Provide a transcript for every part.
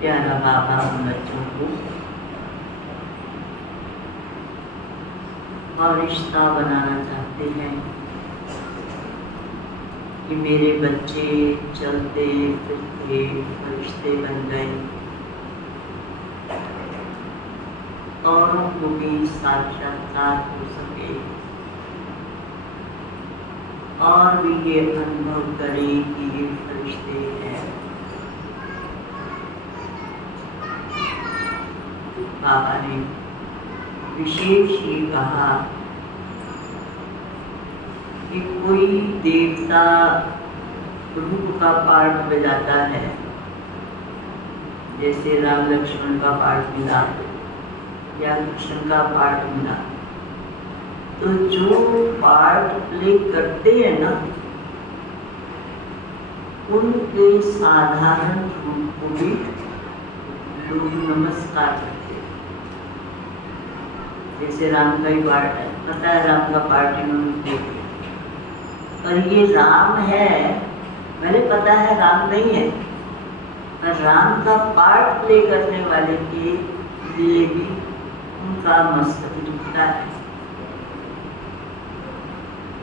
प्यारा बाबा उन बच्चों को फरिश्ता बनाना चाहते हैं कि मेरे बच्चे चलते फिरते फरिश्ते बन गए, औरों को भी साक्षात्कार हो सके और भी ये अनुभव करें कि ये फरिश्ते हैं। बाबा ने विशेष ये कहा कि कोई देवता रूप का पार्ट बजाता है, जैसे राम लक्ष्मण का पार्ट मिला या कृष्ण का पार्ट मिला, तो जो पार्ट प्ले करते हैं ना, उनके साधारण रूप को भी लोग नमस्कार करते हैं। जैसे राम का ही पार्ट है, पता है राम का पार्ट इन्होंने किया, और ये राम है, मैंने पता है राम नहीं है, पर राम का पार्ट प्ले करने वाले के लिए भी उनका मस्तक झुकता है,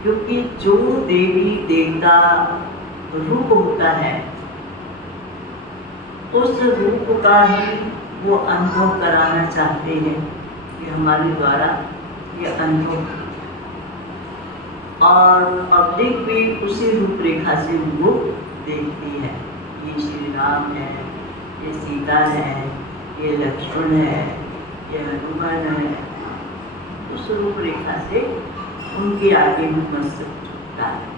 क्योंकि जो देवी देवता रूप होता है उस रूप का ही वो अनुभव कराना चाहते हैं कि हमारे द्वारा ये अनुभव, और पब्लिक भी उसी रूपरेखा से उनको देखती है। ये श्री राम है, ये सीता है, ये लक्ष्मण है, ये हनुमान है, उस रूपरेखा से उनके आगे मस्तक झुकता है।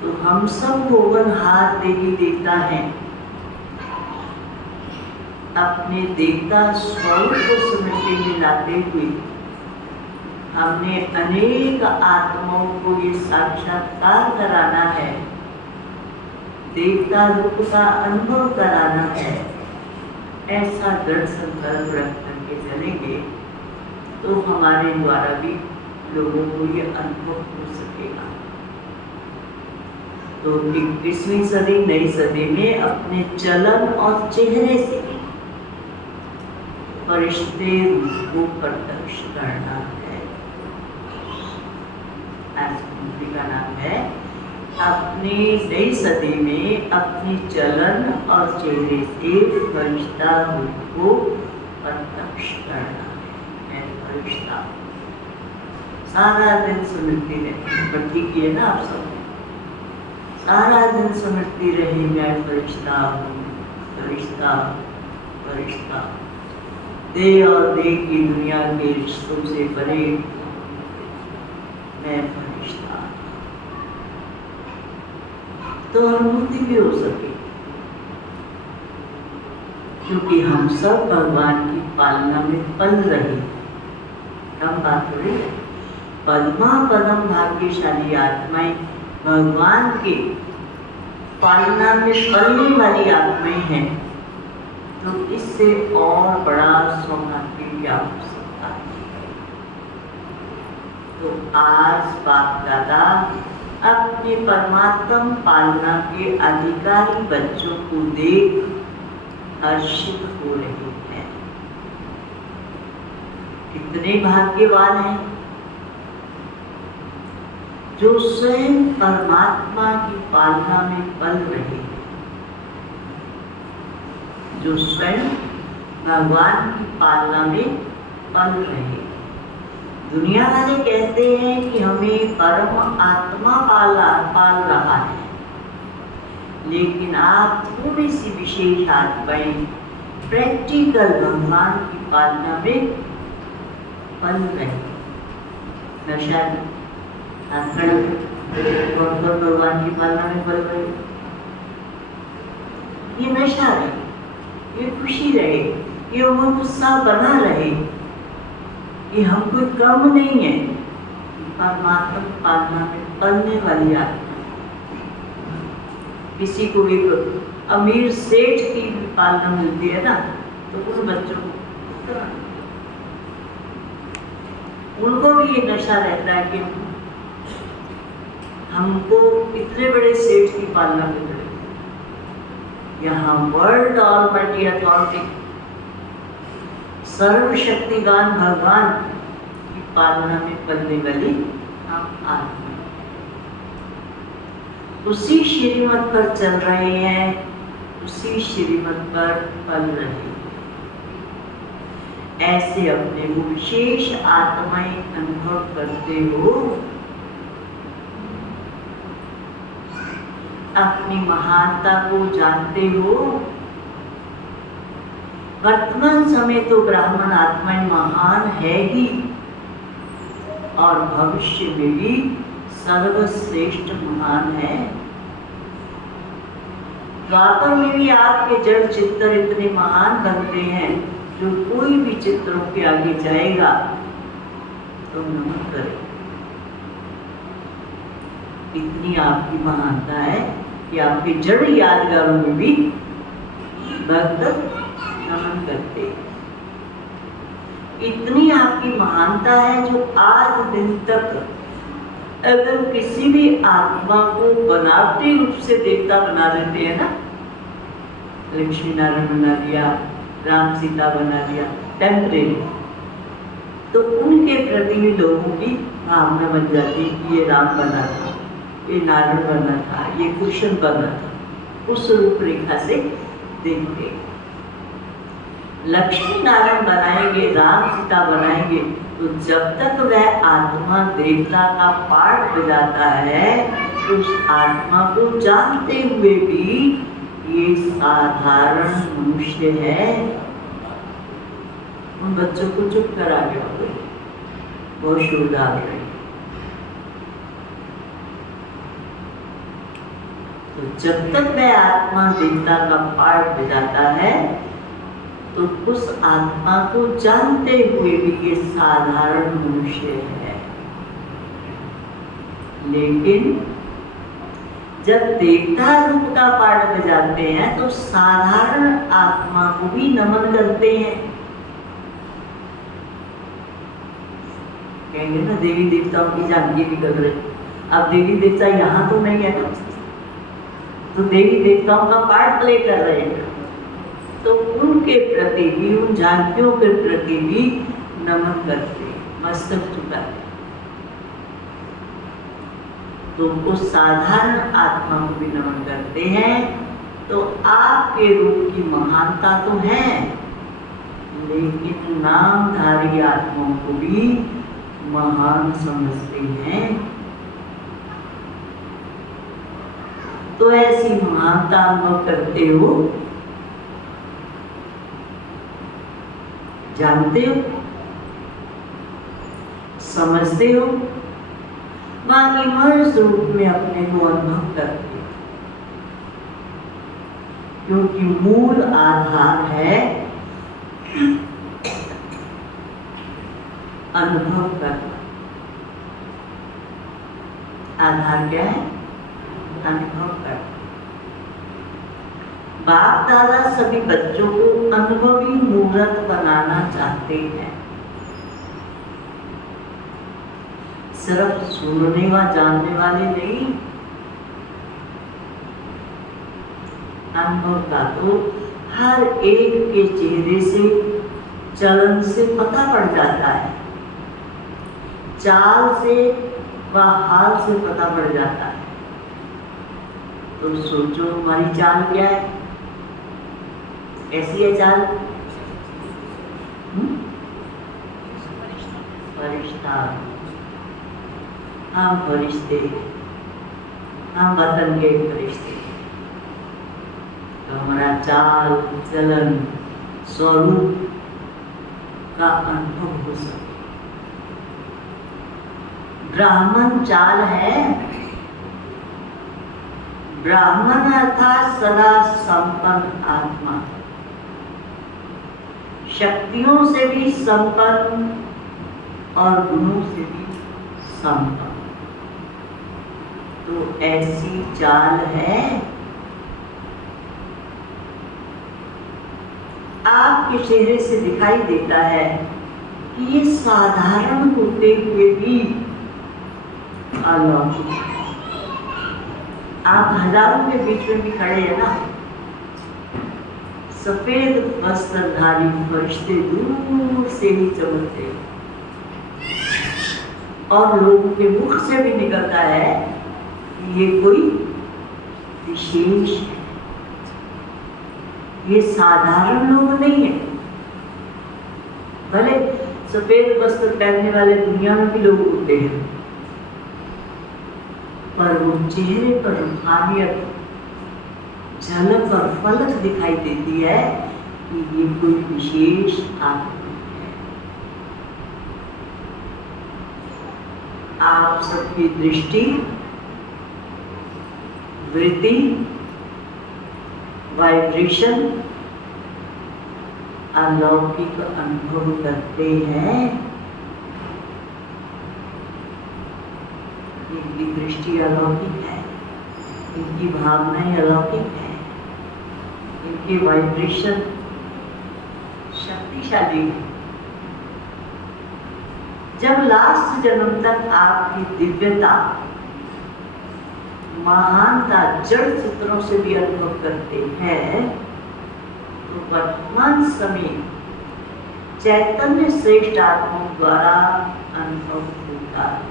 तो हम सब भुवनहार देवी देवता हैं, अपने देवता स्वरूप को स्मृति में लाते हुए हमने अनेक आत्माओं को ये साक्षात्कार कराना है, देवता रूप का अनुभव कराना है। ऐसा दृढ़ संकल्प रख करके चलेंगे तो हमारे द्वारा भी लोगों को ये अनुभव हो सकेगा। तो 21वीं सदी नई सदी में अपने चलन और चेहरे से फरिश्ते रूप को प्रत्यक्ष करना है। का नाम है अपनी नई सदी में अपनी चलन और चेहरे से फरिश्ता रूप को प्रत्यक्ष करना है। फरिश्ता सारा दिन सुनती रहे, भक्ति की है ना आप सब, सारा दिन समझती रही मैं फरिश्ता हूँ, फरिश्ता फरिश्ता, दे और दे की दुनिया के रिश्तों से परे मैं फरिश्ता, तो अनुभूति भी हो सके, क्योंकि हम सब भगवान की पालना में पल रहे। हम बात हो रही है, पद्मा पदम भाग्यशाली आत्माएं भगवान के पालना में पलने वाली आत्माएं हैं, तो इससे और बड़ा सौभाग्य क्या हो सकता है। तो आज बाप दादा अपने परमात्म पालना के अधिकारी बच्चों को देख हर्षित हो रहे हैं। कितने भाग्यवान हैं जो स्वयं परमात्मा की पालना में पल रहे हैं, जो स्वयं भगवान की पालना में पल रहे हैं। दुनिया वाले कहते हैं कि हमें परम आत्मा पाल रहा है, लेकिन आप थोड़ी सी विशेष आत्माएं प्रैक्टिकल भगवान की पालना में पल रहे हैं। नशा कौन भगवान की पालना में पल रहे, ये नशा रहे, ये खुशी रहे, ये उमंग उत्साह बना रहे। ये हम कोई कम नहीं है, परमात्मा की पालना में पलने वाली आत्मा। किसी को एक अमीर सेठ की पालना मिलती है ना, तो उन बच्चों को उनको भी ये नशा रहता है कि हमको इतने बड़े सेठ की पालना मिल रही। यहाँ वर्ल्ड ऑलमाइटी अथॉरिटी, सर्वशक्तिवान भगवान की पालना में पलने वाली हम आत्मा, उसी श्रीमत पर चल रहे हैं, उसी श्रीमत पर पल रहे हैं। ऐसे अपने वो विशेष आत्माएं अनुभव करते हो, अपनी महानता को जानते हो। वर्तमान समय तो ब्राह्मण आत्माएं महान है ही, और भविष्य में भी सर्वश्रेष्ठ महान है। द्वापर में भी आपके जड़ चित्तर इतने महान बनते हैं, जो कोई भी चित्रों के आगे जाएगा तो नमन करे। इतनी आपकी महानता है कि आपके जड़ यादगारों में भी भक्त नमन करते हैं। इतनी आपकी महानता है जो आज दिन तक अगर किसी भी आत्मा को बनावटी रूप से देवता बना देते हैं ना, लक्ष्मी नारायण बना दिया, राम सीता बना दिया टेम्परेरी, तो उनके प्रति भी लोगों की भावना बन जाती है कि ये राम बना था, ये नारायण बना था, ये कृष्ण बना था। उस रूपरेखा से देखते, लक्ष्मी नारायण बनाएंगे, राम सीता बनाएंगे, तो जब तक वह आत्मा देवता का पाठ बजाता है, उस आत्मा को जानते हुए भी ये साधारण मनुष्य है। उन बच्चों को चुप करा गया, बहुत शोर आ गई। तो जब तक वह आत्मा देवता का पाठ बजाता है, तो उस आत्मा को जानते हुए भी ये साधारण मनुष्य है। लेकिन जब देवता रूप का पाठ बजाते हैं तो साधारण आत्मा को भी नमन करते हैं। कहेंगे ना देवी देवताओं की जानकी भी कर रहे। अब देवी देवता यहाँ तो नहीं है ना, तो देवी देवताओं का पाठ प्ले कर रहे हैं, तो उनके प्रति भी, उन जानकियों के प्रति भी नमन करते, मस्तक झुकाते। तो उस साधारण आत्मा को भी नमन करते हैं। तो आपके रूप की महानता तो है, लेकिन नामधारी आत्माओं को भी महान समझते हैं। तो ऐसी महानता अनुभव करते हो, जानते हो, समझते हो, वहां इमर्स रूप में अपने को अनुभव करते हो। क्योंकि मूल आधार है अनुभव करना। आधार क्या है? अनुभव करना। बाप दादा सभी बच्चों को अनुभवी मूर्त बनाना चाहते हैं। सिर्फ सुनने व जानने वाले नहीं, अनुभव का तो हर एक के चेहरे से, चलन से पता पड़ जाता है, चाल से व हाल से पता पड़ जाता है। तो सोचो हमारी चाल क्या है? कैसी है चाल? फरिश्ता, हम फरिश्ते, हम वतन के फरिश्ते। तो हमारा चाल चलन स्वरूप का अनुभव हो सके। ब्राह्मण चाल है, ब्राह्मण अर्थात सदा संपन्न आत्मा, शक्तियों से भी संपन्न और गुणों से भी संपन्न। तो ऐसी चाल है आपके चेहरे से दिखाई देता है कि ये साधारण होते हुए भी अलौकिक है। आप हजारों के बीच में भी खड़े हैं ना, सफेद वस्त्रधारी फरिश्ते दूर से ही चमकते और लोगों के मुख से भी निकलता है कि ये कोई विशेष है, ये साधारण लोग नहीं है। भले सफेद वस्त्र पहनने वाले दुनिया में भी लोग होते हैं, पर वो चेहरे पर रूहानियत झलक और फलक दिखाई देती है कि ये कोई विशेष आत्मा है। आप सबकी दृष्टि, वृत्ति, वाइब्रेशन अलौकिक अनुभव करते हैं। इनकी दृष्टि अलौकिक है, इनकी भावनाएं अलौकिक है, इनके वाइब्रेशन शक्तिशाली है। जब लास्ट जन्म तक आपकी दिव्यता, महानता जड़ चित्रों से भी अनुभव करते हैं, तो वर्तमान समय चैतन्य श्रेष्ठ आत्माओं द्वारा अनुभव होता है।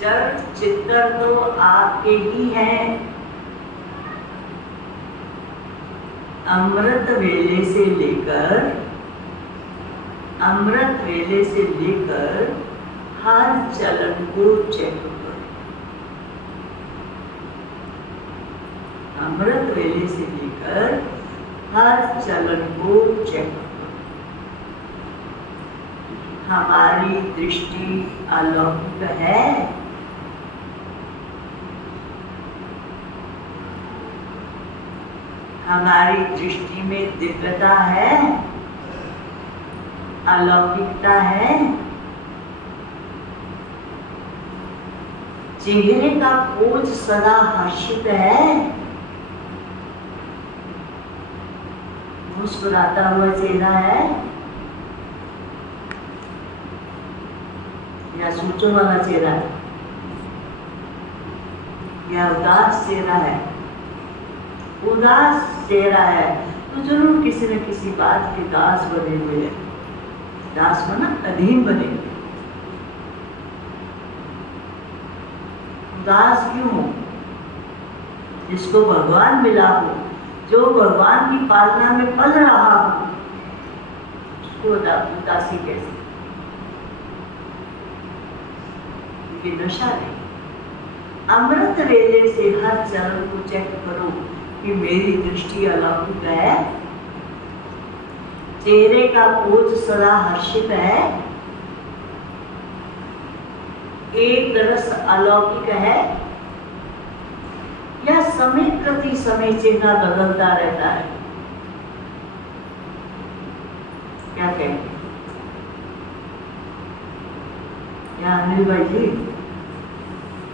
जड़ चित्र तो आपके ही हैं। अमृत वेले से लेकर हर चलन को चेक करो। अमृत वेले से लेकर हर चलन को चेक करो। हमारी दृष्टि अलौकिक है। हमारी दृष्टि में दिव्यता है, अलौकिकता है। चेहरे का पोज सदा हर्षित है। मुस्कुराता हुआ चेहरा है या सोचने वाला चेहरा है या उदास चेहरा है? उदास चेहरा है तो जरूर किसी न किसी बात के दास बने हुए हैं। दास बना अधीन बने। उदास क्यों हो? जिसको भगवान मिला हो, जो भगवान की पालना में पल रहा हो, उसको उदासी कैसे? क्योंकि नशा नहीं। अमृत वेले से हर चरण को चेक करो कि मेरी दृष्टि अलौकिक है, चेहरे का पोज सदा हर्षित है, एक रस अलौकिक है, या समय प्रति समय चेहरा बदलता रहता है? क्या कहें? क्या अनिल भाई जी,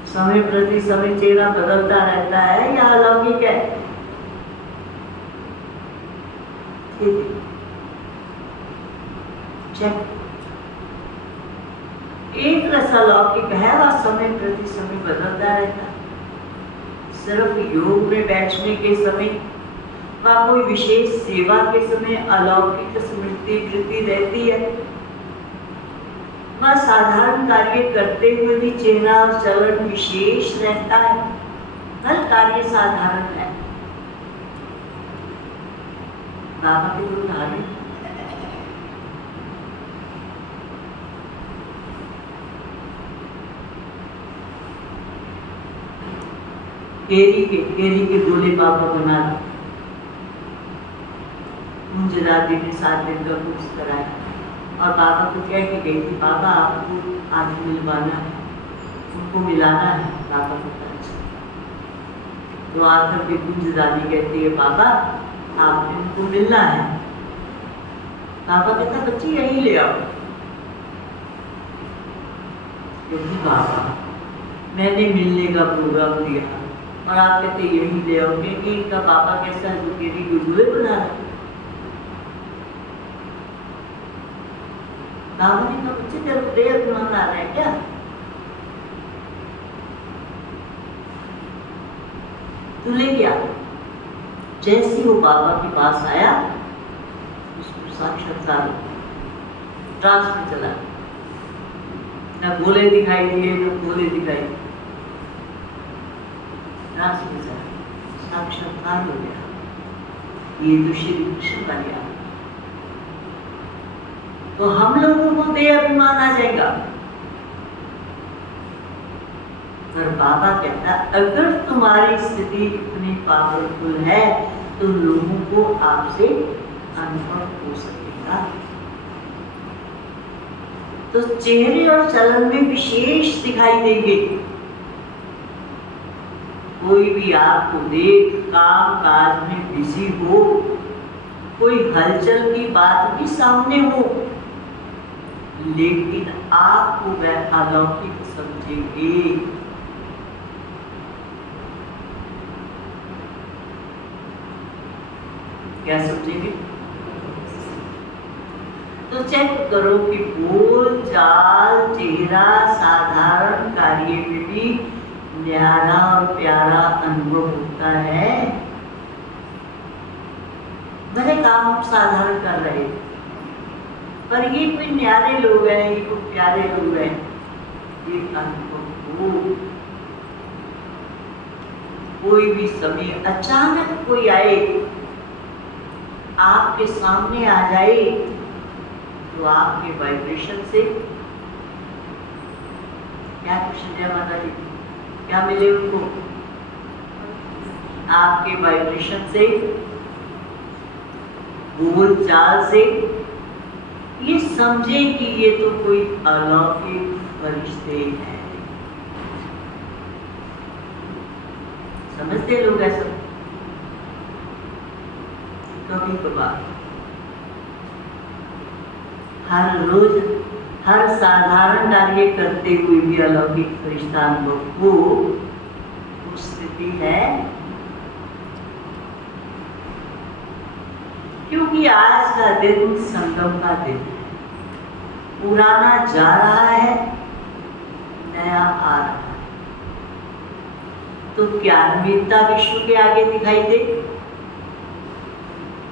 समय प्रति समय चेहरा बदलता रहता है या अलौकिक है? चेक। एक रस अलौकिक है और समय प्रति समय बदलता रहता है। सिर्फ योग में बैठने के समय व कोई विशेष सेवा के समय अलौकिक स्मृति वृत्ति रहती है। वह साधारण कार्य करते हुए भी चेहरा और चलन विशेष रहता है। हर कार्य साधारण है। बाबा के दो उदाहरण, केरी के गोले बाबा बना दो। मुझे दादी ने 7 दिन का कोर्स कराया और बाबा को कह के गई थी, बाबा आपको आज मिलवाना है, उनको मिलाना है बाबा को तरफ से। तो आकर के कुंज रानी कहती है बाबा आपने उनको मिलना है। बाबा कहता बच्ची यहीं ले आओ। क्योंकि बाबा मैंने मिलने का प्रोग्राम दिया और आप कहते यहीं ले आओ, क्योंकि इनका बाबा कैसा है जो मेरी गुरुए बना रहा। बाबा ने कहा बच्चे तेरे देर मान आ रहा है क्या? तू ले गया। जैसे वो बाबा के पास आया उसको साक्षात्कार ट्रांस में चला, न गोले दिखाई दिए न गोले दिखाई दिए, ट्रांस में चला, साक्षात्कार हो गया। ये तो श्री कृष्ण का ज्ञान। तो हम लोगों को देहाभिमान आ जाएगा। पर बाबा कहता अगर तुम्हारी स्थिति इतनी पावरफुल है तो लोगों को आपसे अनुभव हो सकेगा। तो चेहरे और चलन में विशेष दिखाई देंगे। कोई भी आपको देख काम काज में बिजी हो, कोई हलचल की बात भी सामने हो, लेकिन आपको वह अलौकिक समझेंगे। क्या समझेंगे? तो चेक करो कि बोल चाल चेहरा साधारण कार्य में भी न्यारा और प्यारा अनुभव होता है। भले काम आप साधारण कर रहे पर ये कोई न्यारे लोग हैं, ये कोई प्यारे लोग हैं, ये अनुभव हो। कोई भी समय अचानक कोई आए आपके सामने आ जाए तो आपके वाइब्रेशन से क्या कुशल माता जी क्या मिले उनको? आपके वाइब्रेशन से, बोल चाल से ये समझे कि ये तो कोई अलौकिक फरिश्ते हैं। समझते लोग ऐसा? कभी कभार हर रोज हर साधारण कार्य करते हुए भी अलौकिक फरिश्ता अनुभव को वो स्थिति है। क्योंकि आज का दिन संगम का दिन है। पुराना जा रहा है, नया आ रहा है। तो क्या नवीनता विश्व के आगे दिखाई दे?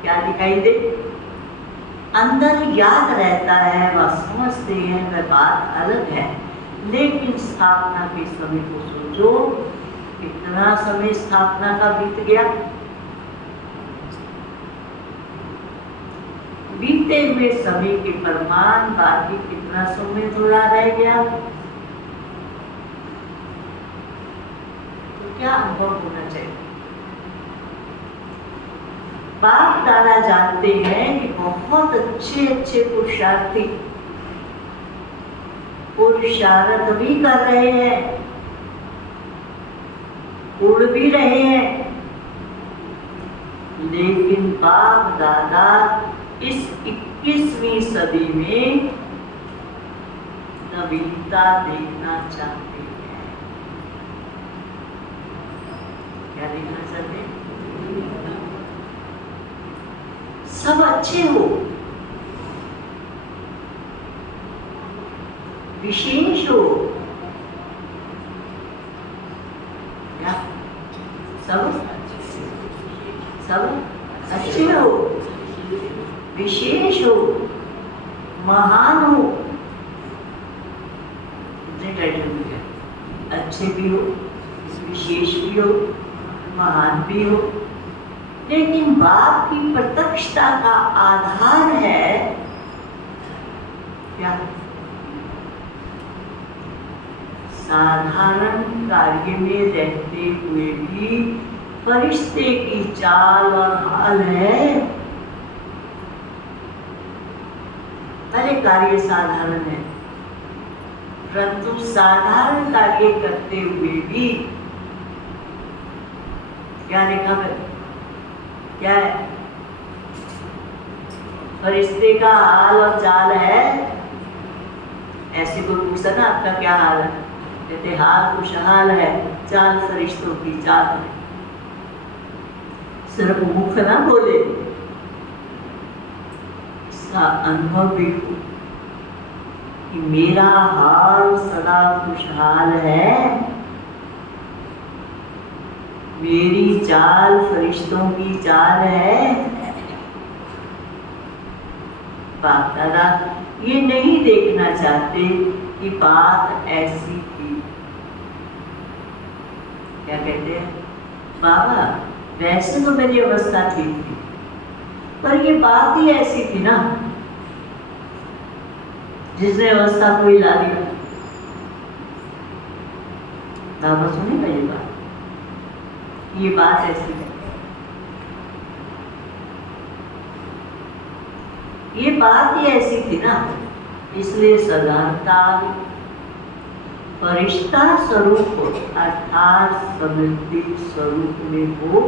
क्या दिखाई दे? अंदर याद रहता है, वह समझते हैं, वह बात अलग है। लेकिन स्थापना के समय को सोचो, कितना समय स्थापना का बीत गया। बीते हुए समय के प्रमाण बाकी कितना समय थोड़ा रह गया। तो क्या अनुभव होना चाहिए? बाप दादा जानते हैं कि बहुत अच्छे अच्छे पुरुषार्थी पुरुषार्थ भी कर रहे हैं, उड़ भी रहे हैं, लेकिन बाप दादा इस 21वीं सदी में नवीनता देखना चाहते हैं। क्या देखना चाहते हैं? सब अच्छे हो, विशेष हो, क्या सब अच्छे हो, विशेष हो, महान हो। अच्छे भी हो, विशेष भी हो, महान भी हो। लेकिन बाप की प्रत्यक्षता का आधार है क्या? साधारण कार्य में रहते हुए भी फरिश्ते की चाल और हाल है। भले कार्य साधारण है, परंतु साधारण कार्य करते हुए भी क्या देखा फिर? क्या है? फरिश्ते का हाल और चाल है। ऐसे कोई पूछा ना आपका क्या हाल है, कहते हाल खुशहाल है, चाल फरिश्तों की चाल है। सिर्फ मुख ना बोले, इसका अनुभव भी हो कि मेरा हाल सदा खुशहाल है, मेरी चाल फरिश्तों की चाल है। बाप दादा ये नहीं देखना चाहते कि बात ऐसी थी। क्या कहते हैं? बाबा वैसे तो मेरी अवस्था ठीक थी, पर ये बात ही ऐसी थी ना, जिसने अवस्था को हिला दिया। बाबा सुनेगा ये बात ऐसी है, ये बात ही ऐसी थी ना, इसलिए सदानता फरिश्ता स्वरूप अर्थात समृद्धि स्वरूप में हो,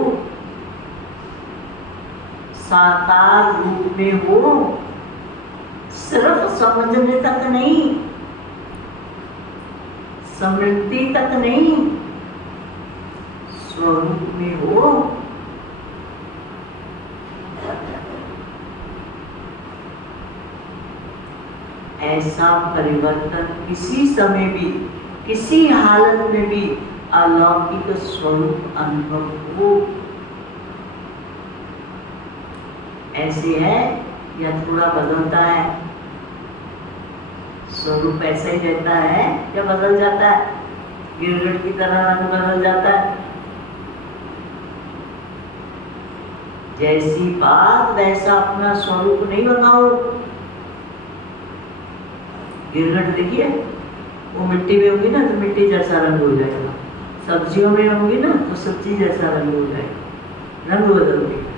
साकार रूप में हो, सिर्फ समझने तक नहीं, समृद्धि तक नहीं, स्वरूप में हो। ऐसा परिवर्तन किसी समय भी, किसी हालत में भी अलौकिक स्वरूप अनुभव हो। ऐसे है या थोड़ा बदलता है? स्वरूप ऐसा ही रहता है या बदल जाता है? गिरगिट की तरह रंग बदल जाता है? जैसी बात वैसा अपना स्वरूप नहीं बनाओ। गिरगिट देखिए, वो मिट्टी में होगी ना तो मिट्टी जैसा रंग हो जाएगा, सब्जियों में होगी ना तो सब्जी जैसा रंग हो जाएगा, रंग बदल देगा।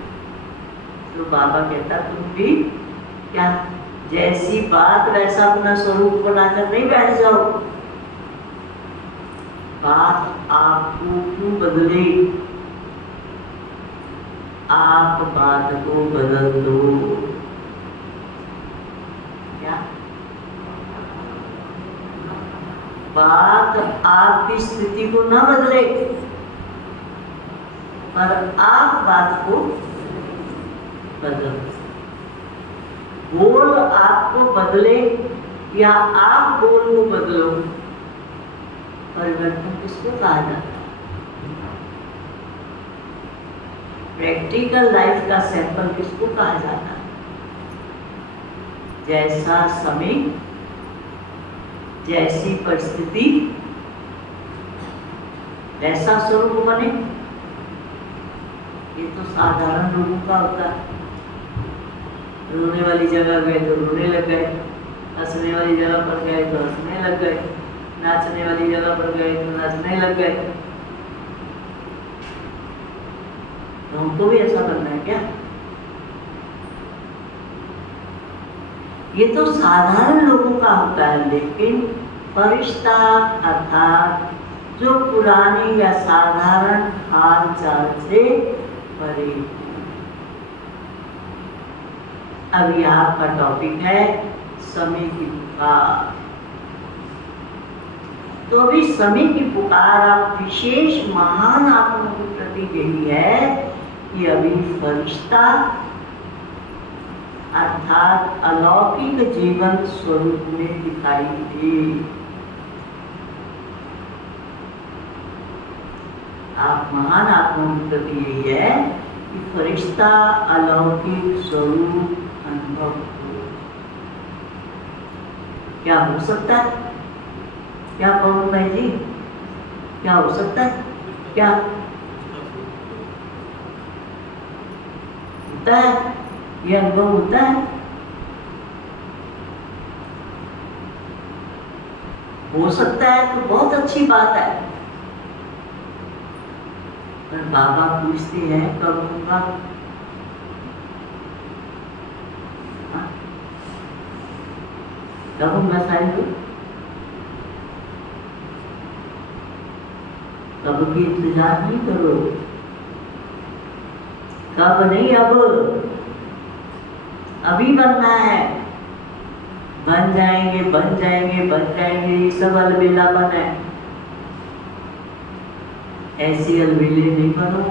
तो बाबा कहता तुम भी क्या जैसी बात वैसा अपना स्वरूप बनाकर नहीं बैठ जाओ। बात आपको क्यों बदले, आप बात को बदल दो। क्या बात आपकी स्थिति को न बदले, पर आप बात को बदलो। बोल आपको बदले या आप बोल को बदलो, परिवर्तन किसको कहा जाता है? प्रैक्टिकल लाइफ का सैंपल किसको कहा जाता है? जैसा समय, जैसी परिस्थिति, वैसा स्वरूप बने। ये तो साधारण लोगों का होता है। रोने वाली जगह गए तो रोने लग गए, हंसने वाली जगह पर गए तो हंसने लग गए, नाचने वाली जगह पर गए तो नाचने लग गए। तो हमको भी ऐसा करना है क्या? ये तो साधारण लोगों का होता है, लेकिन फरिश्ता अर्थात जो पुरानी या साधारण हाल चाल से परे। अभी आपका टॉपिक है समय की पुकार। तो अभी समय की पुकार आप विशेष महान आत्मा के प्रति यही है कि अभी फरिश्ता अर्थात अलौकिक जीवन स्वरूप में दिखाई दे। आप महान आत्मा के प्रति यही है कि फरिश्ता अलौकिक स्वरूप अनुभव हो। क्या हो सकता है? क्या पवन भाई जी, क्या हो सकता है? क्या होता है? ये अनुभव होता है? हो सकता है तो बहुत अच्छी बात है, पर बाबा पूछते हैं कब होगा? कब होगा साहिब? कब की इंतजार नहीं करो, कब नहीं, अब, अभी बनना है। बन जाएंगे बन जाएंगे बन जाएंगे, ये सब अलबेलापन है। ऐसी अलबेले नहीं बनो।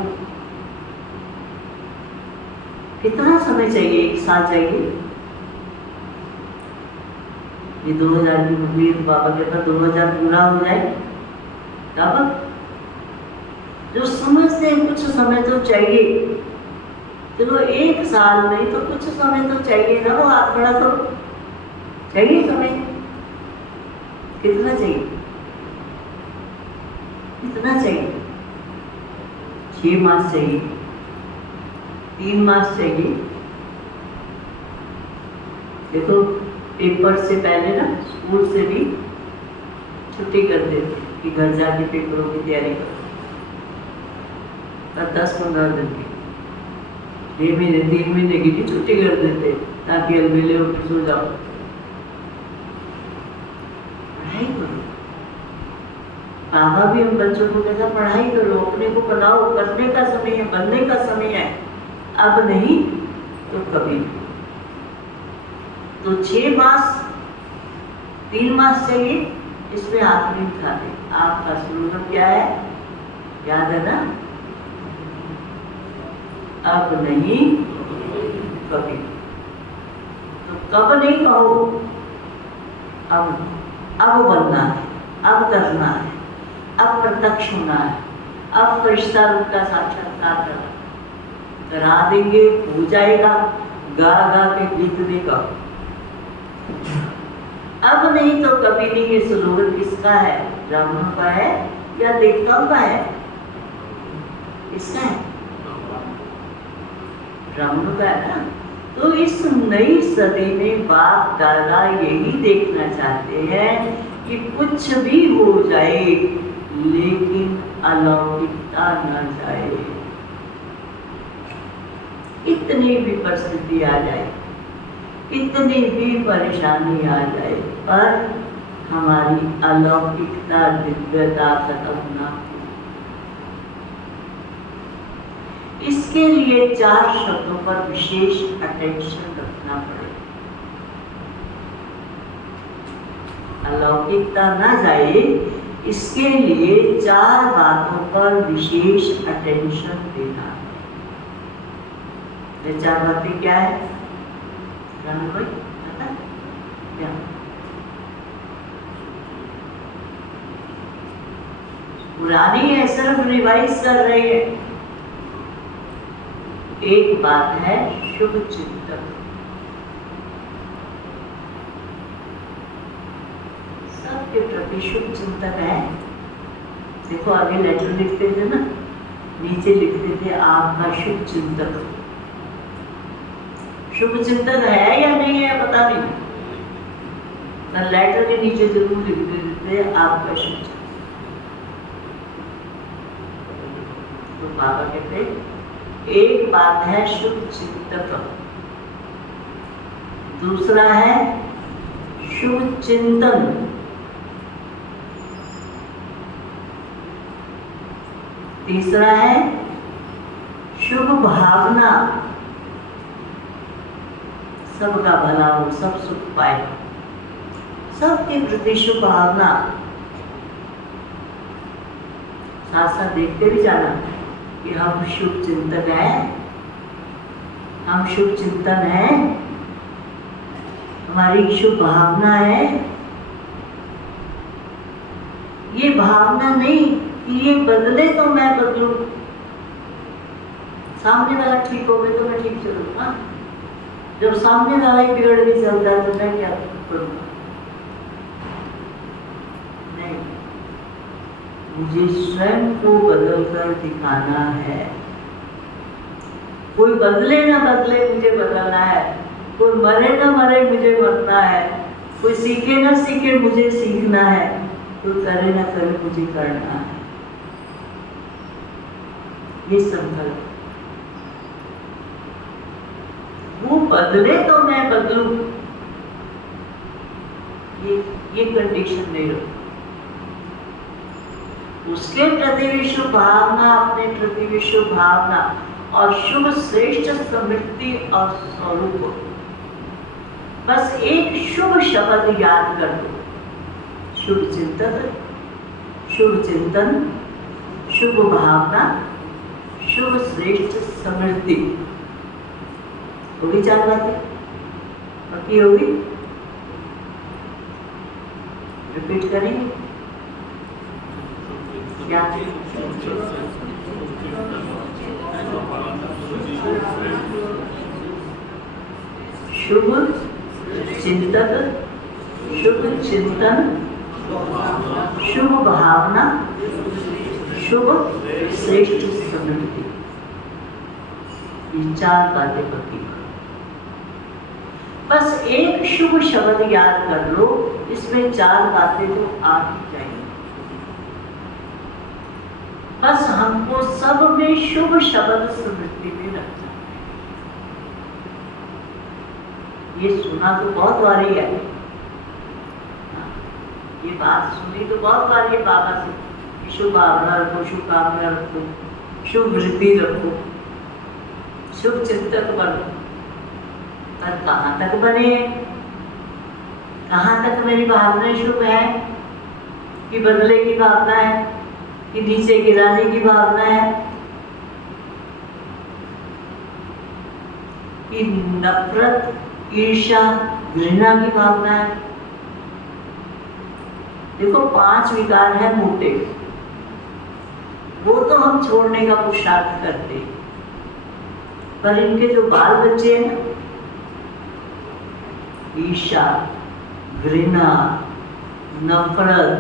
कितना समय चाहिए? 1 साल चाहिए। ये 2000 की मुरली बाबा कहता 2000 पूरा हो जाए तब। जो समझते हैं कुछ समय तो चाहिए, चलो 1 साल नहीं तो कुछ समय तो चाहिए ना। वो हाथ खड़ा करो, चाहिए समय। कितना चाहिए? कितना चाहिए? 6 मास चाहिए, 3 मास चाहिए। देखो पेपर से पहले ना स्कूल से भी छुट्टी कर देते कि घर जाके पेपरों की तैयारी करो। 10-15 दिन की, 6 महीने 3 महीने की भी छुट्टी कर देते ताकि अलबेले उठ सो जाओ। पढ़ाई करो। बाबा भी हम बच्चों को कहता पढ़ाई करो, अपने को बनाओ। करने का समय है, बनने का समय है, अब नहीं तो कभी। तो 6 मास 3 मास चाहिए, इसमें हाथ नहीं उठाते। आपका स्लोगन क्या है? याद है ना? अब नहीं कभी। तो कब नहीं कहो, अब बनना है, अब करना है, अब प्रत्यक्ष होना है, अब फरिश्ता रूप का साक्षात्कार करा देंगे, हो जाएगा। गा गा के गीत देगा। अब नहीं तो कभी नहीं। ये स्लोगन किसका है? ब्राह्मणों का है या देवताओं का है? किसका है? ब्राह्मणों का है ना। तो इस नई सदी में बाप दादा यही देखना चाहते हैं कि कुछ भी हो जाए लेकिन अलौकिकता न जाए। इतनी भी परिस्थिति आ जाए, इतनी भी परेशानी आ जाए, पर हमारी अलौकिकता दिव्यता खत्म ना हो। इसके लिए 4 शब्दों पर विशेष अटेंशन रखना पड़ेगा। अलौकिकता ना जाए, इसके लिए 4 बातों पर विशेष अटेंशन देना है। ये 4 बातें क्या है? भाई पता क्या? पुरानी है, सिर्फ रिवाइज कर रही है। एक बात है शुभ चिंतन। सबके प्रति शुभ चिंतन है। देखो आगे लेटर लिखते थे ना, नीचे लिखते थे आपका शुभ चिंतन। शुभ चिंतन है या नहीं है पता नहीं, पर लेटर के नीचे जरूर लिख देते थे आपका शुभ चिंतन। तो बाबा कहते एक बात है शुभ चिंतन, दूसरा है शुभ चिंतन, तीसरा है शुभ भावना। सबका भला हो, सब सुख पाए, सबके प्रति शुभ भावना। साथ साथ देखते भी जाना कि हम शुभ चिंतन है, हम शुभ चिंतन है, हमारी शुभ भावना है। ये भावना नहीं कि ये बदले तो मैं बदलूं, सामने वाला ठीक हो गया तो मैं ठीक चलूंगा। जब सामने वाला ही बिगड़ के चलता है तो मैं क्या करूंगा? नहीं, मुझे स्वयं को बदल कर दिखाना है। कोई बदले ना बदले मुझे बदलना है, कोई मरे ना मरे मुझे मरना है, कोई सीखे ना सीखे मुझे सीखना है, कोई करे ना करे मुझे करना है। ये संकल्प। वो बदले तो मैं बदलूं, ये कंडीशन नहीं रखो। उसके प्रति विश्व भावना, अपने प्रति विश्व भावना, और शुभ श्रेष्ठ समृद्धि और स्वरूप। बस एक शुभ शब्द याद कर लो, शुभ चिंतन, शुभ चिंतन, शुभ भावना, शुभ श्रेष्ठ समृद्धि। होगी 4 बातें, बाकी होगी, रिपीट करेंगे क्या? शुभ चिंतन, शुभ चिंतन, शुभ भावना, शुभ श्रेष्ठ समृद्धि। ये 4 बातें पक्की करो। बस एक शुभ शब्द याद कर लो, इसमें 4 बातें तो आ ही जाएंगी। बस हमको सब में शुभ शब्द स्मृति में रखना है। ये सुना तो बहुत बारी है, ये बात सुनी तो बहुत बारी है बाबा से, शुभ भावना रखो, शुभ कामना रखो, शुभ वृद्धि रखो, शुभ चिंतक बनो। पर कहाँ तक बने? कहाँ तक मेरी भावना शुभ है कि बदले की भावना है कि नीचे गिराने की भावना है कि नफरत, ईर्ष्या, घृणा की भावना है? देखो 5 विकार है मोटे, वो तो हम छोड़ने का पुरुषार्थ करते हैं, पर इनके जो बाल बच्चे हैं ना, ईर्ष्या, घृणा, नफरत,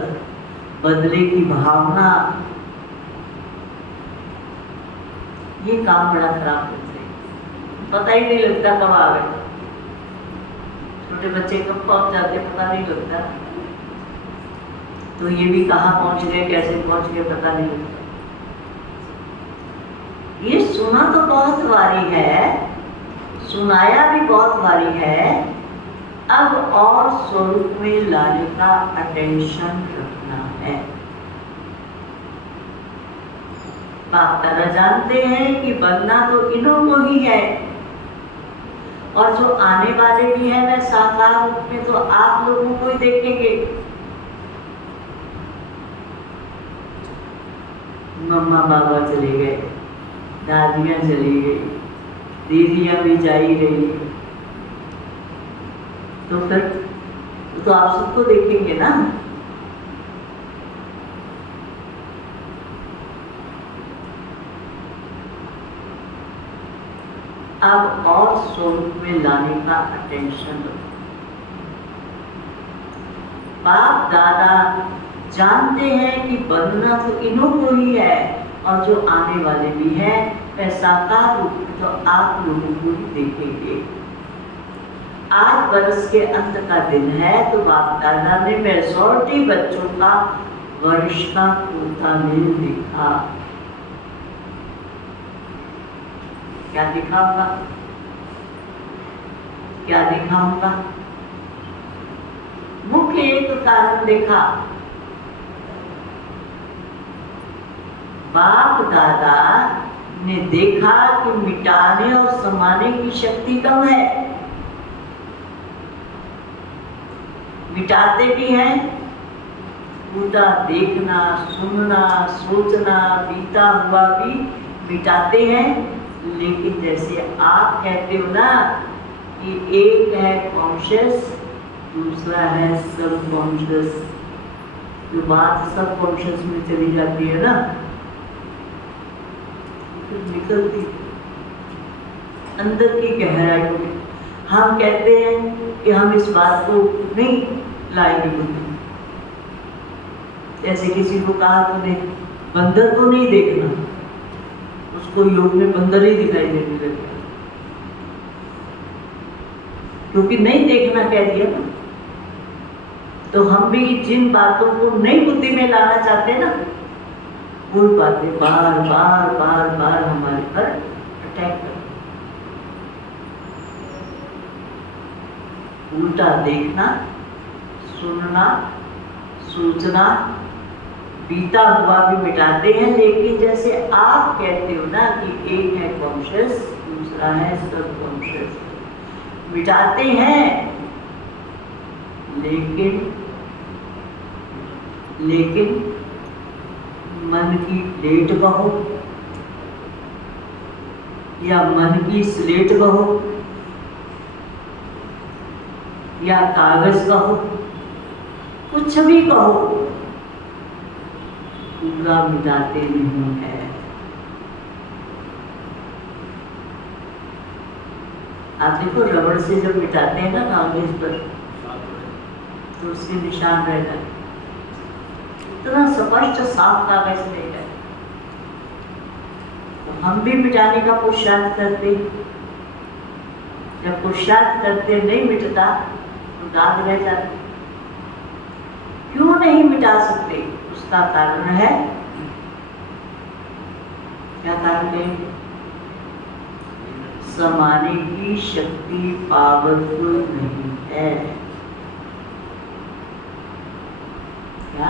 बदले की भावना, ये काम बड़ा खराब करते हैं। पता ही नहीं लगता कब आ गए। छोटे बच्चे कब पहुंच जाते पता नहीं लगता, तो ये भी कहाँ पहुंच गए, कैसे पहुंच गए पता नहीं लगता। ये सुना तो बहुत बारी है, सुनाया भी बहुत बारी है, अब और स्वरूप में लाने का अटेंशन रखना है। बाप दादा जानते हैं कि बनना तो इन्हों को ही है, और जो आने वाले भी हैं वह साकार रूप में तो आप लोगों को ही देखेंगे। मम्मा बाबा चले गए, दादियाँ चली गई, दीदियाँ भी जा ही रही, तो फिर तो आप सबको देखेंगे ना। अब और स्वरूप में लाने का अटेंशन दो। बाप दादा जानते हैं कि बनना तो इन्हों को ही है, और जो आने वाले भी हैं वह साकार रूप में तो आप लोगों को ही देखेंगे। आज वर्ष के अंत का दिन है, तो बाप दादा ने मेजॉरिटी बच्चों का वर्ष का पूरा मेल दिखा। क्या दिखा होगा? क्या दिखा होगा? मुख्य एक कारण देखा, बाप दादा ने देखा कि मिटाने और समाने की शक्ति कम है। मिटाते भी हैं, पूरा देखना, सुनना, सोचना, बीता हुआ भी मिटाते हैं, लेकिन जैसे आप कहते हो ना कि एक है कॉन्शियस, दूसरा है सब कॉन्शियस, जो बात सब कॉन्शियस में चली जाती है ना, फिर निकलती अंदर की गहराई में। हम कहते हैं कि हम इस बात को नहीं लाएंगे बुद्धि। जैसे किसी को कहा तूने बंदर को नहीं देखना, उसको योग में बंदर ही दिखाई देने लगे, क्योंकि नहीं देखना कह दिया ना। तो हम भी जिन बातों को नई बुद्धि में लाना चाहते हैं ना, वो बातें बार बार बार बार हमारे पर अटैक कर, उल्टा देखना, सुनना, सोचना, बीता हुआ भी मिटाते हैं, लेकिन जैसे आप कहते हो ना कि एक है कॉन्शियस, दूसरा है सब कॉन्शियस, मिटाते हैं, लेकिन मन की प्लेट बहो या मन की स्लेट बहो या कागज कहो, कुछ भी कहो, पूरा मिटाते नहीं है। आप देखो रबड़ से जब मिटाते हैं ना कागज पर, तो उसके निशान रहता है, इतना स्पष्ट साफ कागज नहीं है। तो हम भी मिटाने का पुरुषार्थ करते, जब पुरुषार्थ करते नहीं मिटता तो दाग रह जाते। क्यों नहीं मिटा सकते? उसका कारण है, क्या कारण है? समाने की शक्ति पावरफुल नहीं है। क्या?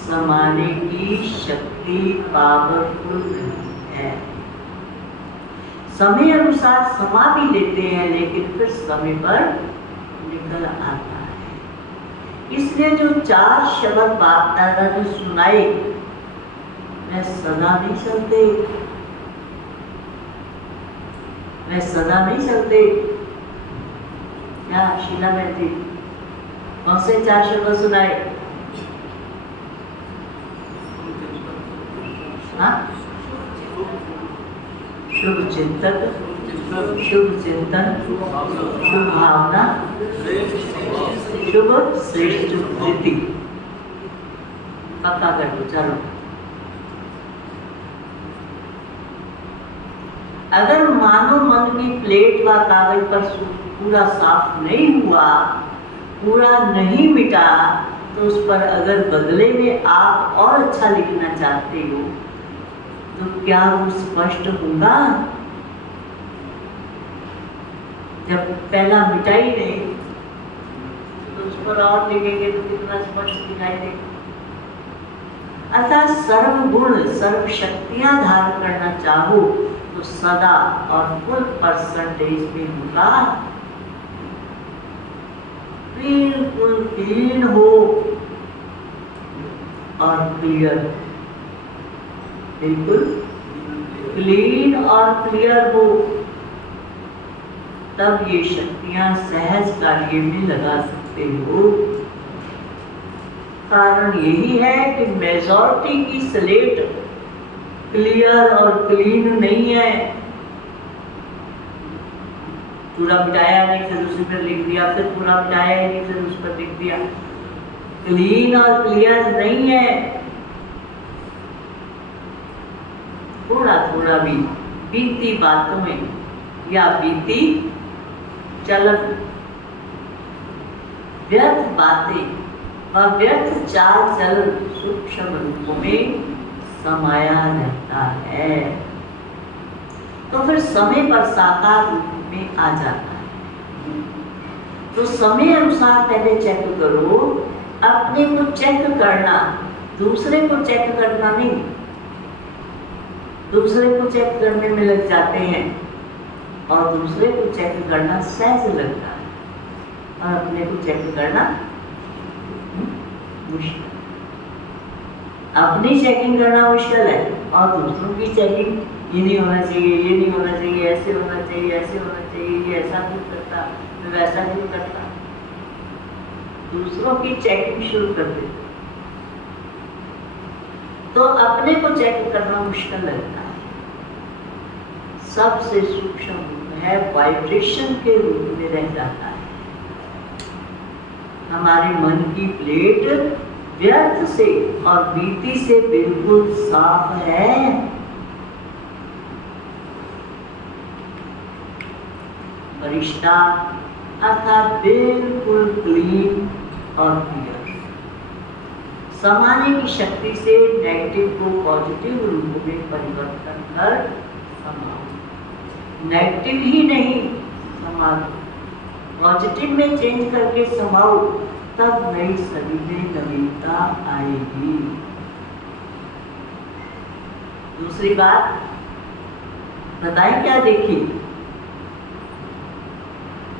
समाने की शक्ति पावरफुल नहीं है। समय अनुसार समा भी लेते हैं, लेकिन फिर समय पर निकल आता है। इसलिए जो 4 शब्द बाप दादा ने सुनाए, मैं सदा नहीं चलते, मैं सदा नहीं चलते। क्या शीला बहन जी, कौन से 4 शब्द सुनाए? हाँ, शुभ चिंतक, शुभ चिंतन, शुभ भावना, शुभ श्रेष्ठ वृत्ति। पक्का कर दो, चलो। अगर मानो मन की प्लेट व कागज पर पूरा साफ नहीं हुआ, पूरा नहीं मिटा, तो उस पर अगर बदले में आप और अच्छा लिखना चाहते हो, तो क्या वो स्पष्ट होगा? जब पहला मिटा ही नहीं, तो उस पर और लिखेंगे तो कितना स्पष्ट दिखाई देगा। अर्थात सर्व गुण, सर्व शक्तियां धारण करना चाहो तो सदा और फुल परसेंटेज में होगा, बिल्कुल क्लीन हो और क्लियर, बिल्कुल क्लीन और क्लियर हो, तब ये शक्तियां सहज कार्य में लगा सकते हो। कारण यही है कि मेजॉरिटी की स्लेट क्लियर और क्लीन नहीं है। पूरा मिटाया नहीं, फिर उसी पर लिख दिया, फिर पूरा मिटाया नहीं, फिर उस पर लिख दिया। क्लीन और क्लियर नहीं है। थोड़ा थोड़ा भी बीती बातों में या बीती चलन, व्यर्थ बातें व व्यर्थ चाल चलन सूक्ष्म रूपों में समाया रहता है, तो फिर समय पर साकार रूप में आ जाता है। तो समय अनुसार पहले चेक करो, अपने को चेक करना, दूसरे को चेक करना नहीं। दूसरे को चेक करने में लग जाते हैं और दूसरे को चेक करना सहज लगता है, और अपने को चेक करना मुश्किल। अपनी चेकिंग करना मुश्किल है और दूसरों की चेकिंग, ये नहीं होना चाहिए, ये नहीं होना चाहिए, ऐसे होना चाहिए, ऐसे होना चाहिए, ये ऐसा क्यों करता, वैसा क्यों करता, दूसरों की चेकिंग शुरू कर देते। तो अपने को चेक करना मुश्किल लगता है। सबसे सूक्ष्म रूप है, वाइब्रेशन के रूप में रह जाता है। हमारे मन की प्लेट व्यर्थ से और बीती से बिल्कुल साफ है। परिष्ठा अर्थात बिल्कुल क्लीन और क्लियर। समाने की शक्ति से नेगेटिव को पॉजिटिव रूप में परिवर्तन कर समाओ। नेगेटिव ही नहीं समाओ, पॉजिटिव में चेंज करके समाओ, तब नई सदी में नवीनता आएगी। दूसरी बात बताएं क्या देखी?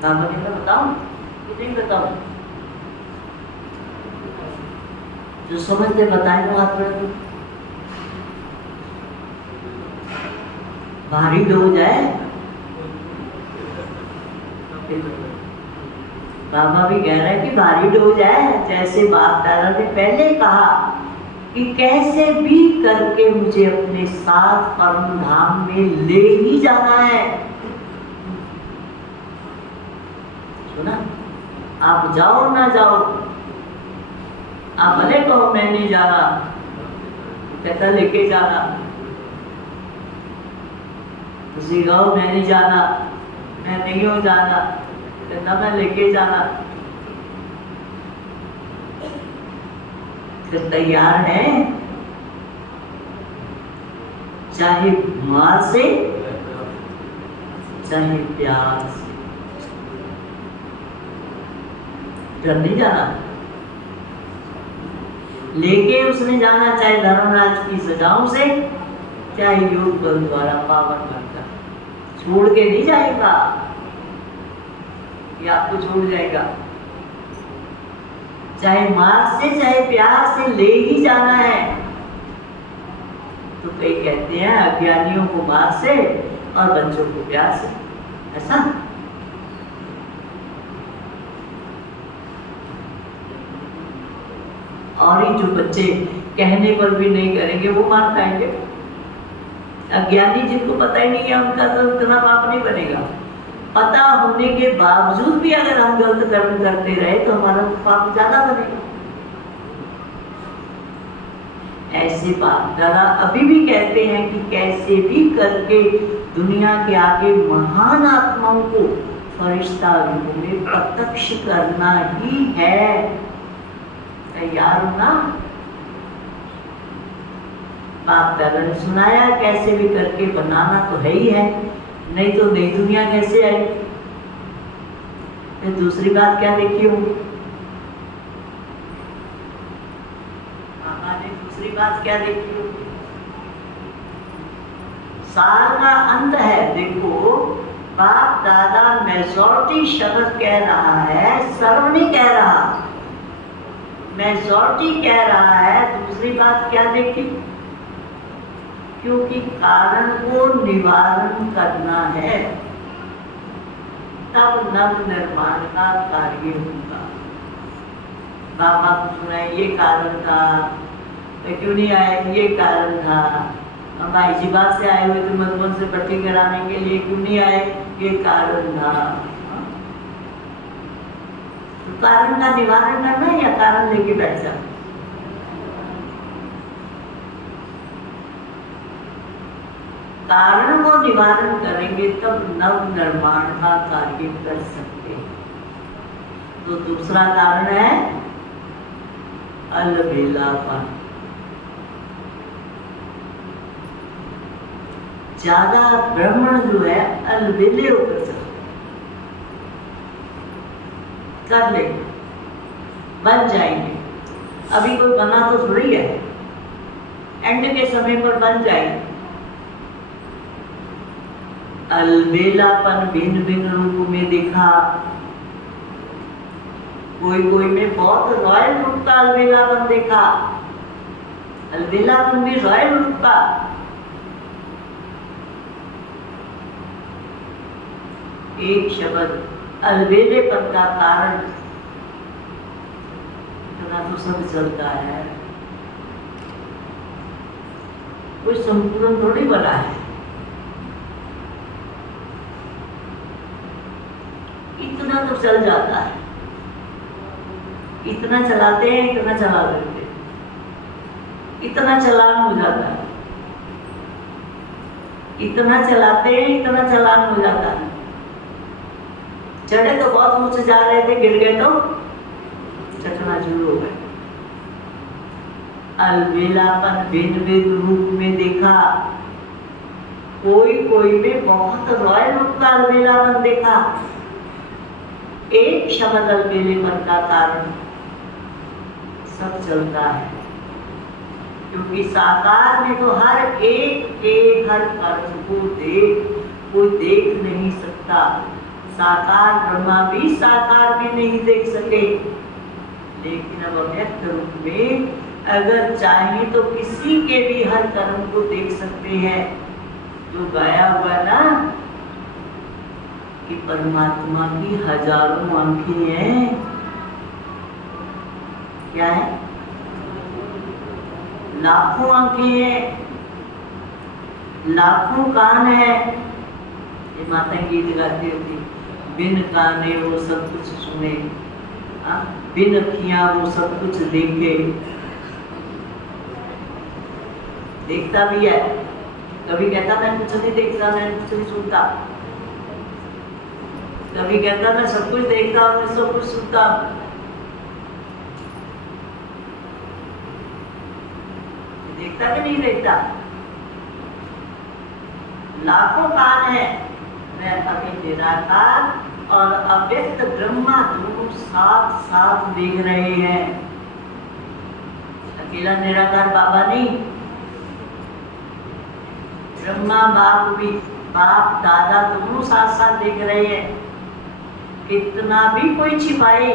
बाबा ने कहा बताऊं कि नहीं बताऊं? जो समझते बताएं वो हाथ में। भारी हो जाए। बाबा भी कह रहे हैं कि भारी हो जाए, जैसे बाप दादा ने पहले कहा कि कैसे भी करके मुझे अपने साथ परम धाम में ले ही जाना है। सुना? आप जाओ ना जाओ, आप भले कहो मैं नहीं जाना, कहता लेके जाना। किसी कहो मैं नहीं जाना, मैं नहीं हो जाना, कहता मैं लेके जाना। फिर तैयार है, चाहे मार से चाहे प्यार से, डर नहीं जाना। लेके उसने जाना, चाहे धर्मराज की सजाओं से चाहे योग बल द्वारा पावन बनकर। छोड़ के नहीं जाएगा, ये आपको छोड़ जाएगा। चाहे मार से चाहे प्यार से ले ही जाना है। तो कई कहते हैं अज्ञानियों को मार से और बच्चों को प्यार से, ऐसा? और ही जो बच्चे कहने पर भी नहीं करेंगे वो मार खाएंगे। अज्ञानी जिनको पता ही नहीं है उनका तो उतना पाप नहीं बनेगा। पता होने के बावजूद भी अगर हम गलत कर्म करते रहे तो हमारा पाप ज्यादा बनेगा। ऐसे पाप दादा अभी भी कहते हैं कि कैसे भी करके दुनिया के आगे महान आत्माओं को फरिश्ता रूप में प्रत्यक्ष करना ही है। तैयार हो ना? बाप दादा ने सुनाया कैसे भी करके बनाना तो है ही है, नहीं तो नई दुनिया कैसे आई? फिर दूसरी बात क्या देखी होगी? पापा ने दूसरी बात क्या देखी होगी? साल का अंत है। देखो बाप दादा मेजॉरिटी शब्द कह रहा है, सर्व नहीं कह रहा, मेजॉरिटी कह रहा है। दूसरी बात क्या देखी? क्योंकि कारण को निवारण करना है, तब नव निर्माण का कार्य होगा। बाबा को सुनाए ये कारण था, क्यों नहीं आए? ये कारण था। हम भाई जी बात से आए हुए थे मधुबन से भर्ती कराने के लिए, क्यों नहीं आए? ये कारण था। तो कारण का निवारण करना है या कारण लेके बैठ जाना? कारण को निवारण करेंगे तब नव निर्माण का कार्य कर सकते हैं। तो दूसरा कारण है अलबेलापन। ज्यादा ब्राह्मण जो है अलबेले होकर चलते, कर लेंगे, बन जाएंगे। अभी कोई बना तो थोड़ी है, एंड के समय पर बन जाएंगे। अलबेलापन भिन्न भिन्न रूप में दिखा। कोई कोई में बहुत रॉयल रूप का अलबेलापन देखा। अलबेलापन भी रॉयल रूप का। एक शब्द अलबेलेपन का कारण इतना तो सब चलता है, कोई संपूर्ण थोड़ी बना है। इतना तो चल जाता है, इतना चलाते हैं, इतना चला देते हैं, इतना चलान हो जाता है, इतना चलाते हैं, इतना चलान हो जाता है। चढ़े तो बहुत ऊंचे जा रहे थे, गिर गए तो चकनाचूर हो गए। अलबेलापन भिन्न भिन्न रूप में देखा। कोई कोई में बहुत रॉयल रूप का अलबेलापन देखा। एक शब्द अलबेलेपन का कारण सब चलता है। क्योंकि साकार में तो हर एक के हर कर्म को कोई देख नहीं सकता। साकार ब्रह्मा भी साकार में नहीं देख सके, लेकिन अब अव्यक्त रूप में अगर चाहे तो किसी के भी हर कर्म को देख सकते हैं। जो गाया हुआ ना कि परमात्मा की हजारों आंखें हैं, क्या है? लाखों आंखें हैं, लाखों कान है। ये माता गीत गाती होती, बिन काने वो सब कुछ सुने, बिन अखियां वो सब कुछ देखे। देखता भी है, कभी कहता मैं कुछ नहीं देखता, मैं कुछ नहीं सुनता, कभी कहता मैं सब कुछ देखता हूँ, मैं सब कुछ सुनता हूँ। देखता कि नहीं देखता? लाखों कान है। मैं अभी निराकार और अव्यक्त ब्रह्मा दोनों साथ साथ देख रहे हैं। अकेला निराकार बाबा नहीं, ब्रह्मा बाप भी, बाप दादा दोनों साथ साथ देख रहे हैं। कितना भी कोई छिपाए,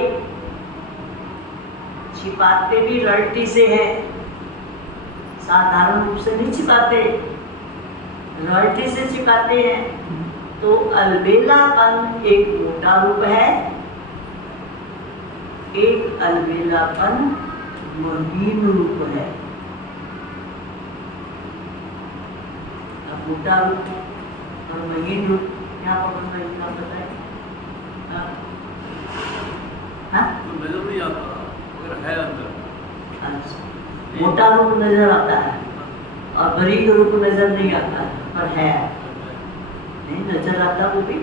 छिपाते भी रल्टी से है, साधारण रूप से नहीं छिपाते, रॉयल्टी से छिपाते हैं। तो अलबेलापन एक मोटा रूप है, एक अलबेलापन महीन रूप है। अब मोटा रूप और महीन रूप क्या पता है? नजर नहीं आता अगर है अंदर। अच्छा, मोटा रूप नजर आता है और बारीक रूप नजर नहीं आता है, पर है नहीं नजर आता। वो भी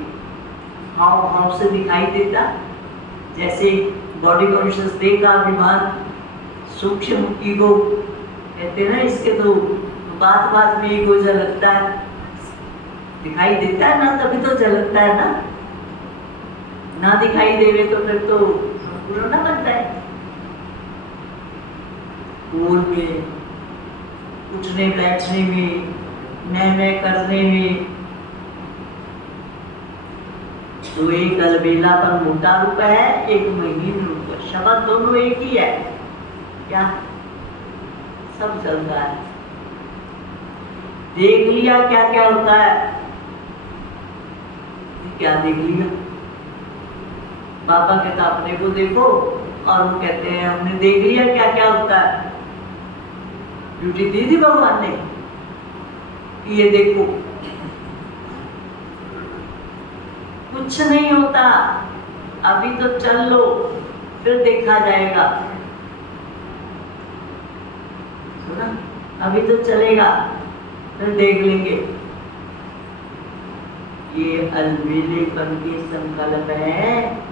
हाव हाव से दिखाई देता, जैसे बॉडी कॉन्शियस देह का अभिमान, सूक्ष्म ईगो कहते हैं ना, इसके तो बात बात में ईगो झलकता है, दिखाई देता है ना, तभी तो झलकता है ना। ना दिखाई देवे तो फिर तो संपूर्ण ना बनता है। कूल में, उठने बैठने में, नए करने में, तो एक अलबेलापन मोटा रूप है, एक महीन रूप है। शब्द दोनों एक ही है, क्या सब चल रहा है। देख लिया क्या क्या होता है, क्या देख लिया? पापा कहता अपने को देखो, और वो कहते हैं हमने देख लिया क्या क्या होता है। ड्यूटी दी थी भगवान ने कि ये देखो, कुछ नहीं होता, अभी तो चल लो, फिर देखा जाएगा। सुना? अभी तो चलेगा, फिर देख लेंगे। ये अलबेलेपन के संकल्प है।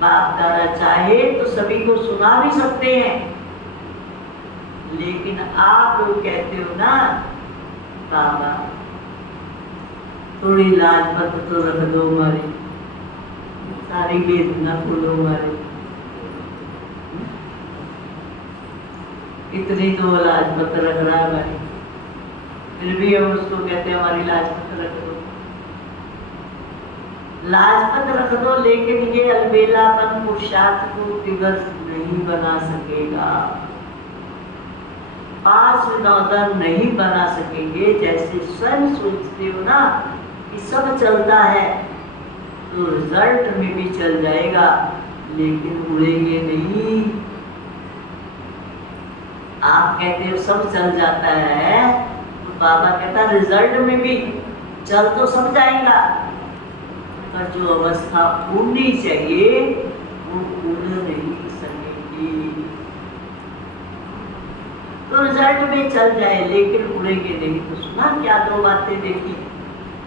बाप दादा चाहे तो सभी को सुना भी सकते हैं, लेकिन आप लोग कहते हो ना बाबा थोड़ी लाजपत तो रख दो हमारी, सारी वेद न खोलो हमारे, इतनी तो लाजपत रख रहा है भाई, फिर भी हम उसको कहते हैं हमारी लाजपत रख दो। लाजपत रख दो, लेकिन ये अलबेलापन पुरुषार्थ को दिवस नहीं बना सकेगा, पास नौदर नहीं बना सकेंगे। जैसे स्वयं सोचते हो ना कि सब चलता है, तो रिजल्ट में भी चल जाएगा, लेकिन उड़ेंगे नहीं। आप कहते हो सब चल जाता है, तो बाबा कहता रिजल्ट में भी चल तो सब जाएगा, पर जो अवस्था उड़नी चाहिए वो उड़ नहीं सकेगी। तो रिजल्ट में चल जाए, लेकिन उड़ेंगे नहीं। तो सुना क्या दो बातें देखी,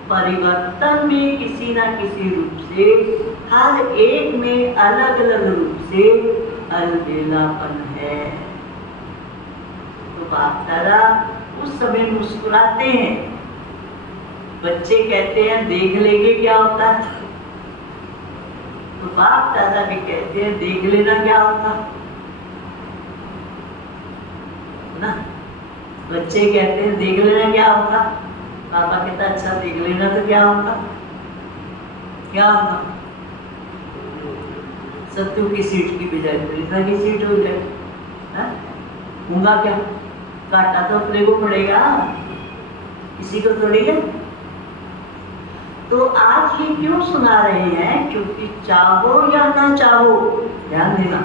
परिवर्तन में किसी ना किसी रूप से, हर एक में अलग अलग रूप से अलबेलापन है। तो बाप दादा उस समय मुस्कुराते हैं, बच्चे कहते हैं देख लेंगे क्या होता है, तो बाप दादा भी कहते हैं देख लेना क्या होता। बच्चे कहते हैं देख लेना क्या होगा, पापा कहता अच्छा देख लेना तो क्या होगा, क्या होगा? सत्तू की सीट की बजाय प्रीता की सीट हो जाए, होगा क्या? काटा तो अपने को पड़ेगा, किसी को थोड़ी है। तो आज ये क्यों सुना रहे हैं? क्योंकि चाहो या ना चाहो, ध्यान देना,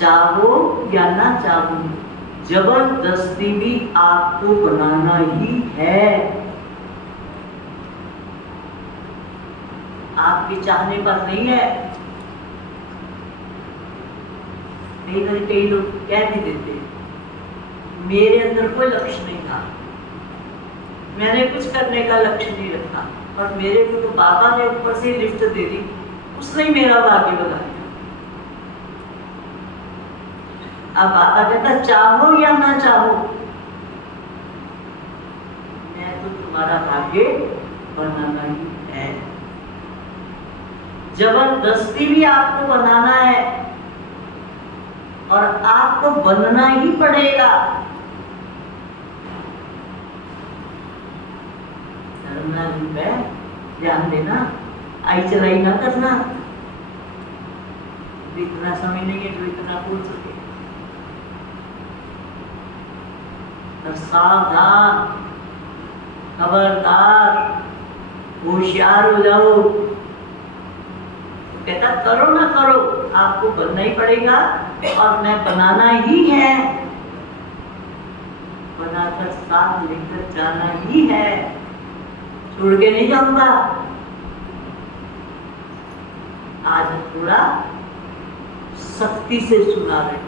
चाहो या ना चाहो, जबरदस्ती भी आपको बनाना ही है। आपके चाहने पर नहीं है। कई लोग कह भी देते मेरे अंदर कोई लक्ष्य नहीं था, मैंने कुछ करने का लक्ष्य नहीं रखा, और मेरे को तो बाबा ने ऊपर से लिफ्ट दे दी, उसने ही मेरा भाग्य बना दिया। अब बाबा कहता चाहो या ना चाहो, मैं तो तुम्हारा भाग्य बनाना ही है। जबरदस्ती भी आपको बनाना है, और आपको बनना ही पड़ेगा। करना भी है, ध्यान देना, आई चलाई ना करना, इतना समय नहीं है जो इतना बोल सके। और सावधान, खबरदार, होशियार हो जाओ। तो कहता करो ना करो, आपको बनना ही पड़ेगा, और मैं बनाना ही है, बनाकर साथ लेकर जाना ही है, छोड़ के नहीं जाऊंगा। आज थोड़ा सख्ती से सुना रहे,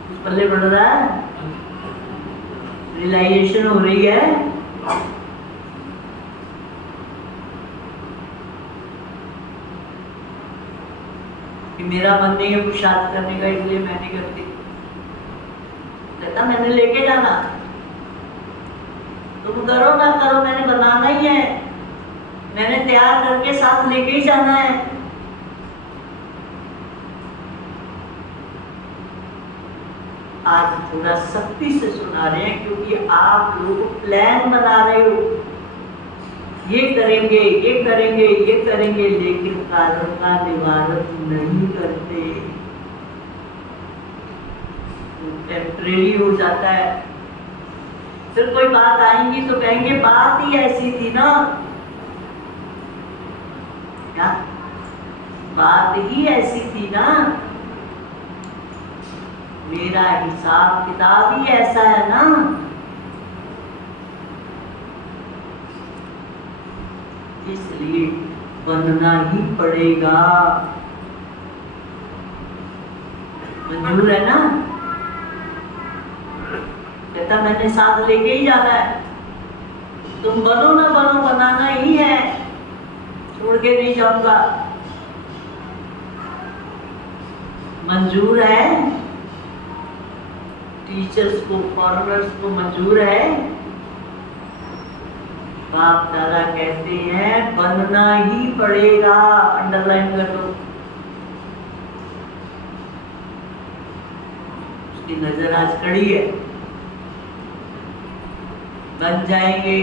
कुछ पल्ले बढ़ रहा है, रियलाइजेशन हो रही है। कि मेरा मन नहीं है पुरुषार्थ करने का, इसलिए मैं नहीं करती। कहता मैंने लेके जाना, तुम करो ना करो, मैंने बनाना ही है, मैंने तैयार करके साथ लेके ही जाना है। आज थोड़ा सख्ती से सुना रहे हैं, क्योंकि आप लोग प्लान बना रहे हो, ये करेंगे ये करेंगे ये करेंगे, लेकिन कारण का निवारण नहीं करते, टेम्परेरी हो जाता है। फिर कोई बात आएंगी तो कहेंगे बात ही ऐसी थी ना, क्या बात ही ऐसी थी ना, मेरा हिसाब किताब ही ऐसा है ना। इसलिए बनना ही पड़ेगा, मंजूर है ना? कहता मैंने साथ लेके ही जाना है, तुम बनो ना बनो, बनाना ही है, छोड़ के नहीं जाऊंगा। मंजूर है? टीचर्स को, फॉरनर्स को मंजूर है? बाप दादा कहते हैं बनना ही पड़ेगा, अंडरलाइन कर दो। उसकी नजर आज कड़ी है, बन जाएंगे,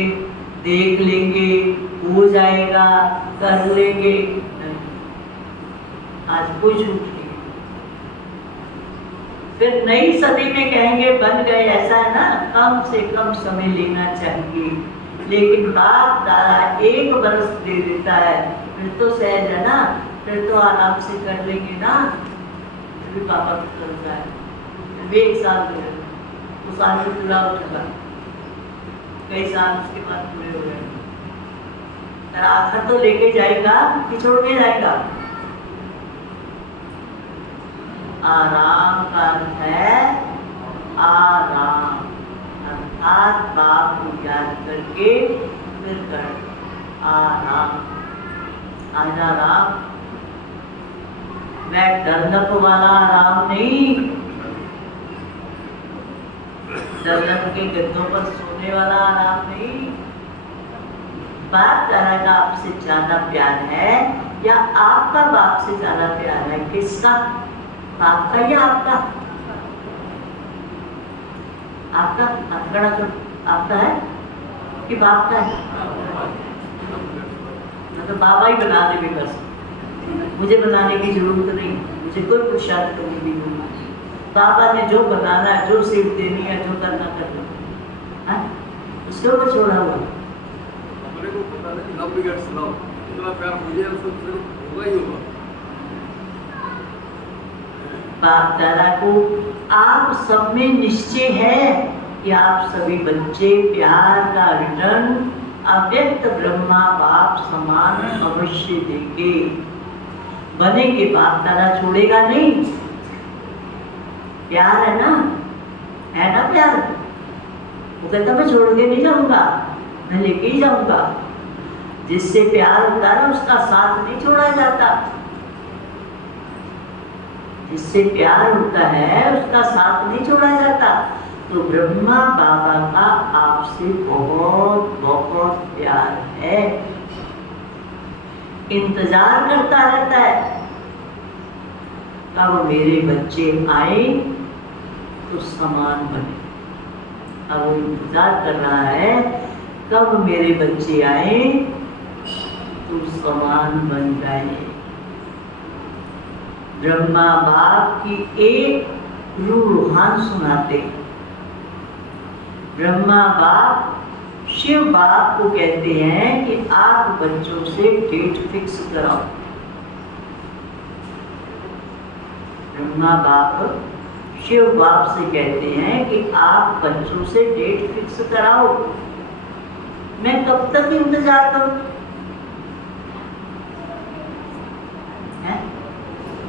देख लेंगे, हो जाएगा, कर लेंगे, आज कोई झूठ नहीं। फिर नई सदी में कहेंगे बन गए, ऐसा है ना, कम से कम समय लेना चाहिए, लेकिन बाप दादा 1 बरस दे देता है, फिर तो सहज है ना, फिर तो आराम से कर लेंगे ना। फिर भी पापा को चलता है, फिर भी 1 साल दे रहे, तो साल में पूरा हो चुका, कई साल उसके बाद पूरे हो गए, पर आखिर तो लेके जाएगा कि छोड़ के जाएगा? आराम का अर्थ है आराम, अर्थात बाप को याद करके फिर कर आराम। आज आराम मैं डल्लप वाला आराम नहीं, डल्लप के गद्दों पर सोने वाला आराम नहीं। बाप दादा का आपसे ज्यादा प्यार है या आपका बाप से ज्यादा प्यार है? किसका? बाप का या आपका? आपका हाथ खड़ा करो। आपका है कि बाप का है? मतलब बाबा ही बना दे बस, मुझे बनाने की जरूरत नहीं, मुझे कोई पुरुषार्थ करने की जरूरत नहीं। बाबा ने जो बनाना है, जो सीख देनी है, जो करना करना है, उसके ऊपर छोड़ा हुआ। अपने को पता नहीं लव बिगेट्स लव, इतना प्यार मुझे उसको फिर होगा ही होगा। बाप दादा को आप सब में निश्चय है कि आप सभी बच्चे प्यार का रिटर्न अव्यक्त ब्रह्मा बाप समान अवश्य देंगे। बनेंगे, बाप दादा छोड़ेगा नहीं। प्यार है ना प्यार। वो कहता मैं छोड़ के नहीं जाऊंगा, मैं लेके ही जाऊंगा। जिससे प्यार होता है उसका साथ नहीं छोड़ा जाता। जिससे प्यार होता है उसका साथ नहीं छोड़ा जाता। तो ब्रह्मा बाबा का आपसे बहुत बहुत प्यार है, इंतजार करता रहता है कब मेरे बच्चे आए तो समान बने। अब वो इंतजार कर रहा है कब मेरे बच्चे आए तो समान बन जाए। ब्रह्मा बाप की एक रूहान सुनाते। ब्रह्मा बाप शिव बाप को कहते हैं कि आप बच्चों से डेट फिक्स कराओ। ब्रह्मा बाप शिव बाप से कहते हैं कि आप बच्चों से डेट फिक्स कराओ। मैं कब तक इंतजार करूं?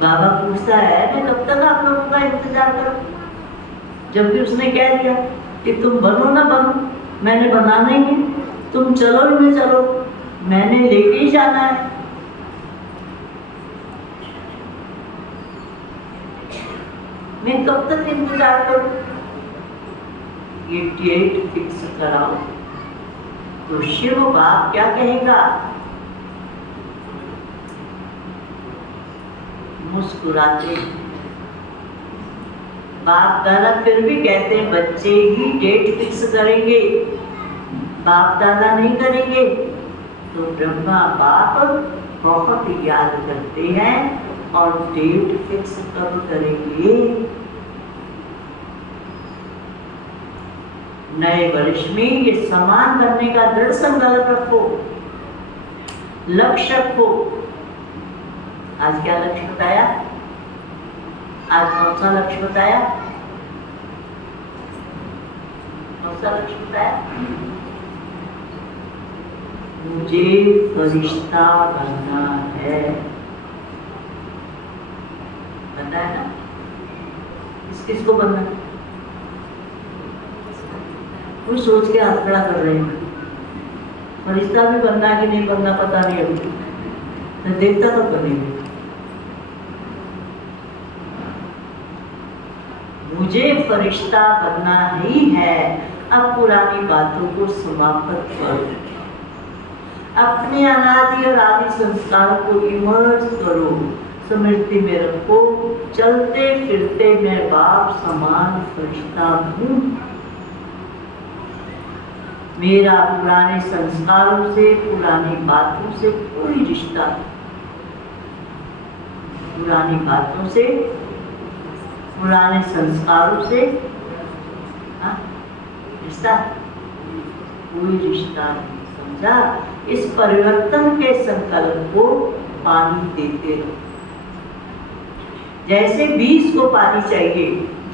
बाबा पूछता है मैं कब तक आप लोगों का इंतजार करूं? जबकि उसने कह दिया कि तुम बनो ना बनो, मैंने बनाना ही है। तुम चलो ही में चलो, मैंने लेके ही जाना है। मैं कब तक इंतजार करूं? ये डेट फिक्स कराओ। तो शिव बाप क्या कहेगा? मुस्कुराते। बाप दादा फिर भी कहते हैं बच्चे ही डेट फिक्स करेंगे, बाप दादा नहीं करेंगे। तो ब्रह्मा बाप बहुत याद करते हैं और डेट फिक्स कब करेंगे? नए वर्ष में ये समान बनने का दृढ़ संकल्प रखो, लक्ष्य रखो। आज क्या लक्ष्य बताया? आज कौन सा लक्ष्य बताया? कौन सा लक्ष्य बताया? मुझे फरिश्ता बनना है, बताया ना? किसको बनना है? कोई सोच के हाथ खड़ा कर रहे हैं। फरिश्ता भी बनना है कि नहीं बनना पता नहीं, अभी मैं देखता तो बनेंगे। मुझे फरिश्ता बनना ही है। अब पुरानी बातों को समाप्त करो, अपने अनादि और आदि संस्कारों को इमर्ज करो, स्मृति में रखो। चलते फिरते मैं बाप समान फरिश्ता हूँ। मेरा पुराने संस्कारों से, पुरानी बातों से कोई रिश्ता नहीं। पुरानी बातों से, पुराने संस्कारों से रिश्ता, कोई रिश्ता नहीं। समझा? इस परिवर्तन के संकल्प को पानी देते रहो। जैसे बीज को पानी चाहिए,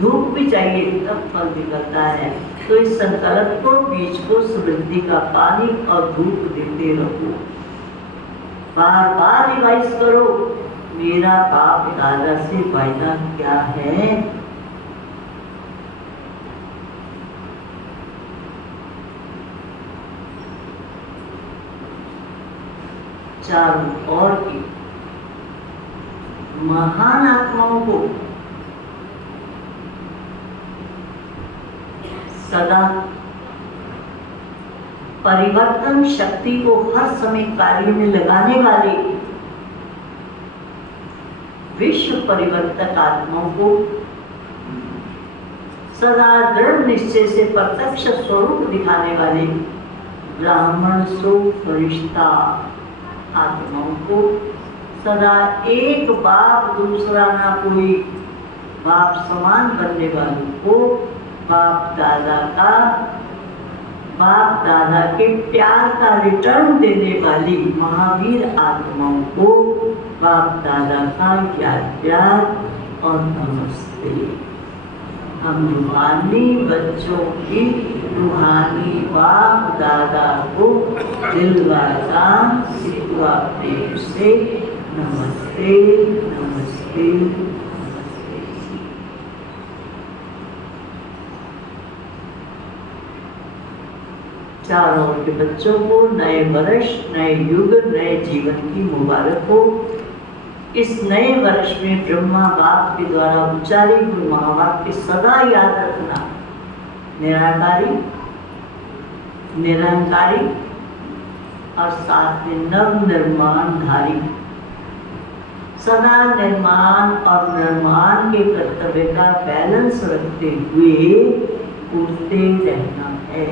धूप भी चाहिए, तब फल निकलता है। तो इस संकल्प को, बीज को समृद्धि का पानी और धूप देते रहो। बार बार रिवाइज करो, मेरा बाप दादा से वायदा क्या है? चारों ओर की महान आत्माओं को सदा परिवर्तन शक्ति को हर समय कार्य में लगाने वाले विश्व परिवर्तक आत्माओं को सदा दृढ़ निश्चय से प्रत्यक्ष स्वरूप दिखाने वाले ब्राह्मण सो फरिश्ता आत्माओं को सदा एक बाप दूसरा ना कोई बाप समान बनने वालों को बाप दादा के प्यार का रिटर्न देने वाली महावीर आत्माओं को बाप दादा का प्यार और नमस्ते। हम रूहानी बच्चों की रूहानी बाप दादा को दिलवाला सिखवा प्रेम से नमस्ते नमस्ते नमस्ते। चारों ओर के बच्चों को नए वर्ष, नए युग, नए जीवन की मुबारक हो। इस नए वर्ष में ब्रह्मा बाप के द्वारा उच्चारी हुए महावाक्य सदा याद रखना। निराकारी, निरंकारी और साथ में नव निर्माणधारी। सदा निर्माण और निर्माण के कर्तव्य का बैलेंस रखते हुए उठते रहना है।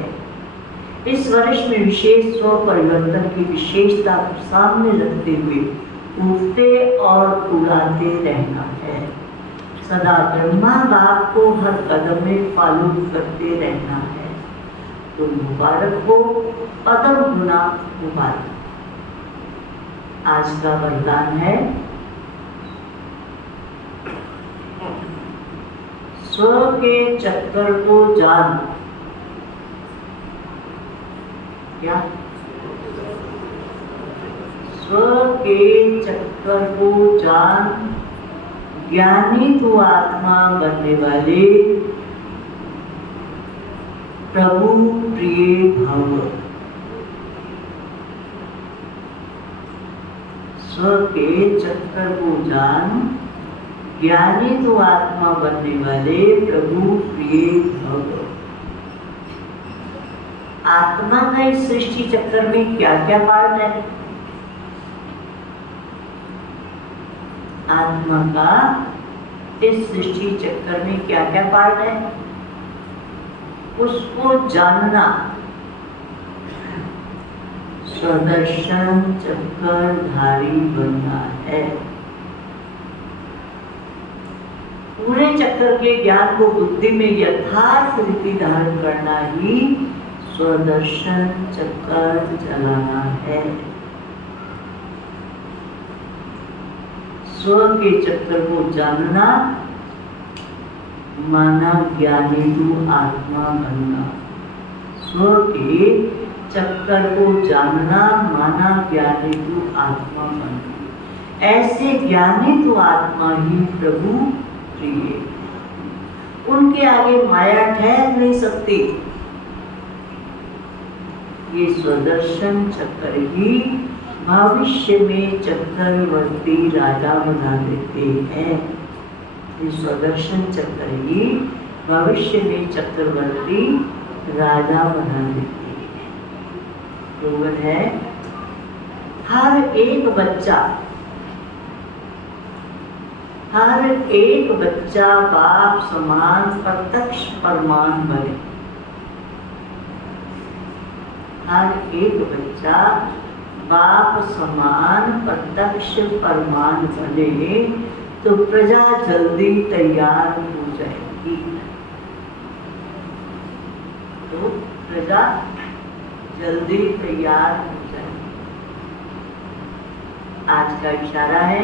इस वर्ष में विशेष स्व परिवर्तन की विशेषता को सामने रखते हुए उठते और उड़ाते रहना है। सदा ब्रह्मा बाप को हर कदम में फॉलो करते रहना है। तो मुबारक हो, पदम गुना मुबारक। आज का वरदान है स्व के चक्कर को जान। क्या? स्व के चक्कर को जान, ज्ञानी तो आत्मा बनने वाले प्रभु प्रिय भव। स्व के चक्कर को जान, ज्ञानी तो आत्मा बनने वाले प्रभु प्रिय भव। आत्मा का इस सृष्टि चक्कर में क्या क्या पार्ट है? आत्मा का इस सृष्टि चक्कर में क्या क्या पार्ट है उसको जानना। स्वदर्शन चक्करधारी बनना है। पूरे चक्कर के ज्ञान को बुद्धि में यथार्थ रीति धारण करना ही स्वदर्शन चक्कर चलाना है। स्व के चक्कर को जानना माना ज्ञानी तो आत्मा बनना। स्व के चक्कर को जानना माना ज्ञानी तो आत्मा बनना। ऐसे ज्ञानी तो आत्मा ही प्रभु प्रिय। उनके आगे माया ठहर नहीं सकती। ये स्वदर्शन चक्कर ही भविष्य में चक्रवर्ती राजा बना देते हैं। ये स्वदर्शन चक्कर ही भविष्य में चक्रवर्ती राजा बना देते हैं। स्लोगन है हर एक बच्चा बाप समान प्रत्यक्ष परमान बने। हर एक बच्चा बाप समान प्रत्यक्ष परमान बने तो प्रजा जल्दी तैयार हो जाएगी। तो प्रजा जल्दी तैयार हो जाएगी। आज का इशारा है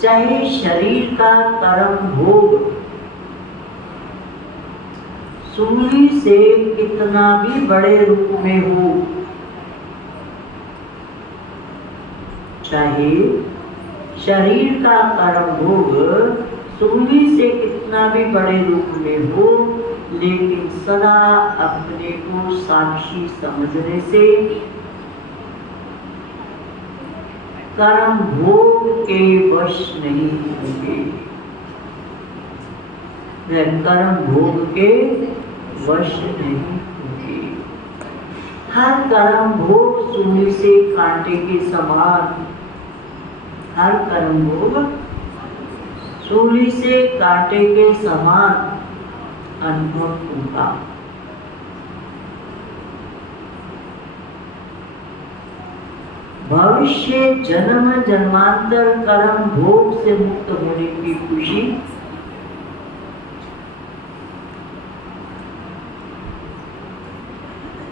चाहे शरीर का कर्म भोग सूली से कितना भी बड़े रूप में हो, चाहे शरीर का कर्म भोग सूली से कितना भी बड़े रूप में हो, लेकिन सदा अपने को साक्षी समझने से कर्म भोग के वश नहीं होंगे। वह कर्म भोग के वश नहीं होंगे। हर कर्म भोग सूली से कांटे के समान, हर कर्म भोग सूली से कांटे के समान अनुभव होगा। भविष्य जन्म जन्मांतर कर्म भोग से मुक्त होने की खुशी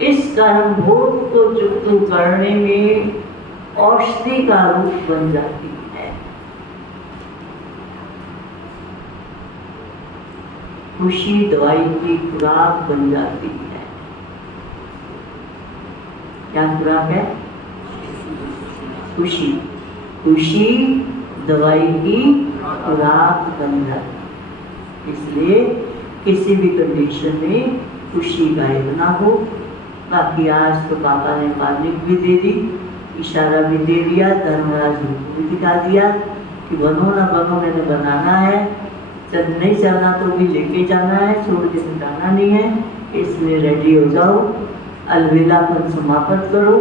इस कर्म भोग को चुकता करने में औषधि का रूप बन जाती है। खुशी दवाई की खुराक बन जाती है। क्या खुराक है? खुशी। खुशी दवाई की खुराक बन जाती है। इसलिए किसी भी कंडीशन में खुशी गायब ना हो। बाकी आज तो पापा ने मालिक भी दे दी, इशारा भी दे दिया, धर्मराज को भी दिखा दिया कि बनो ना बनो मैंने बनाना है, जब नहीं चलना तो भी लेके जाना है, छोड़ के जाना नहीं है। इसलिए रेडी हो जाओ, अलविदापन समाप्त करो।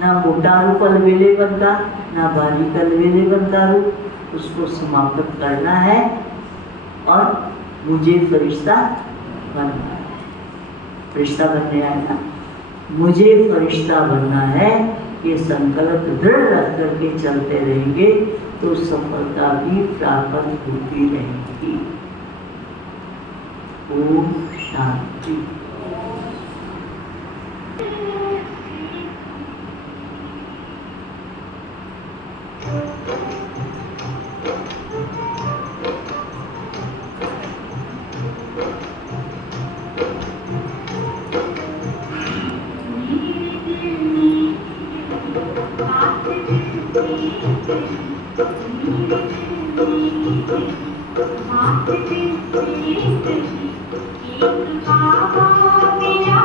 ना मोटा रूप अलवेलेपन का, ना बारीक अलवेलेपन का रूप, उसको समाप्त करना है और मुझे फरिश्ता बनना है। फरिश्ता बनने आएगा, मुझे फरिश्ता बनना है, ये संकल्प दृढ़ रख करके चलते रहेंगे तो सफलता भी प्राप्त होती रहेगी। ओम शांति। एक बाबा मेरा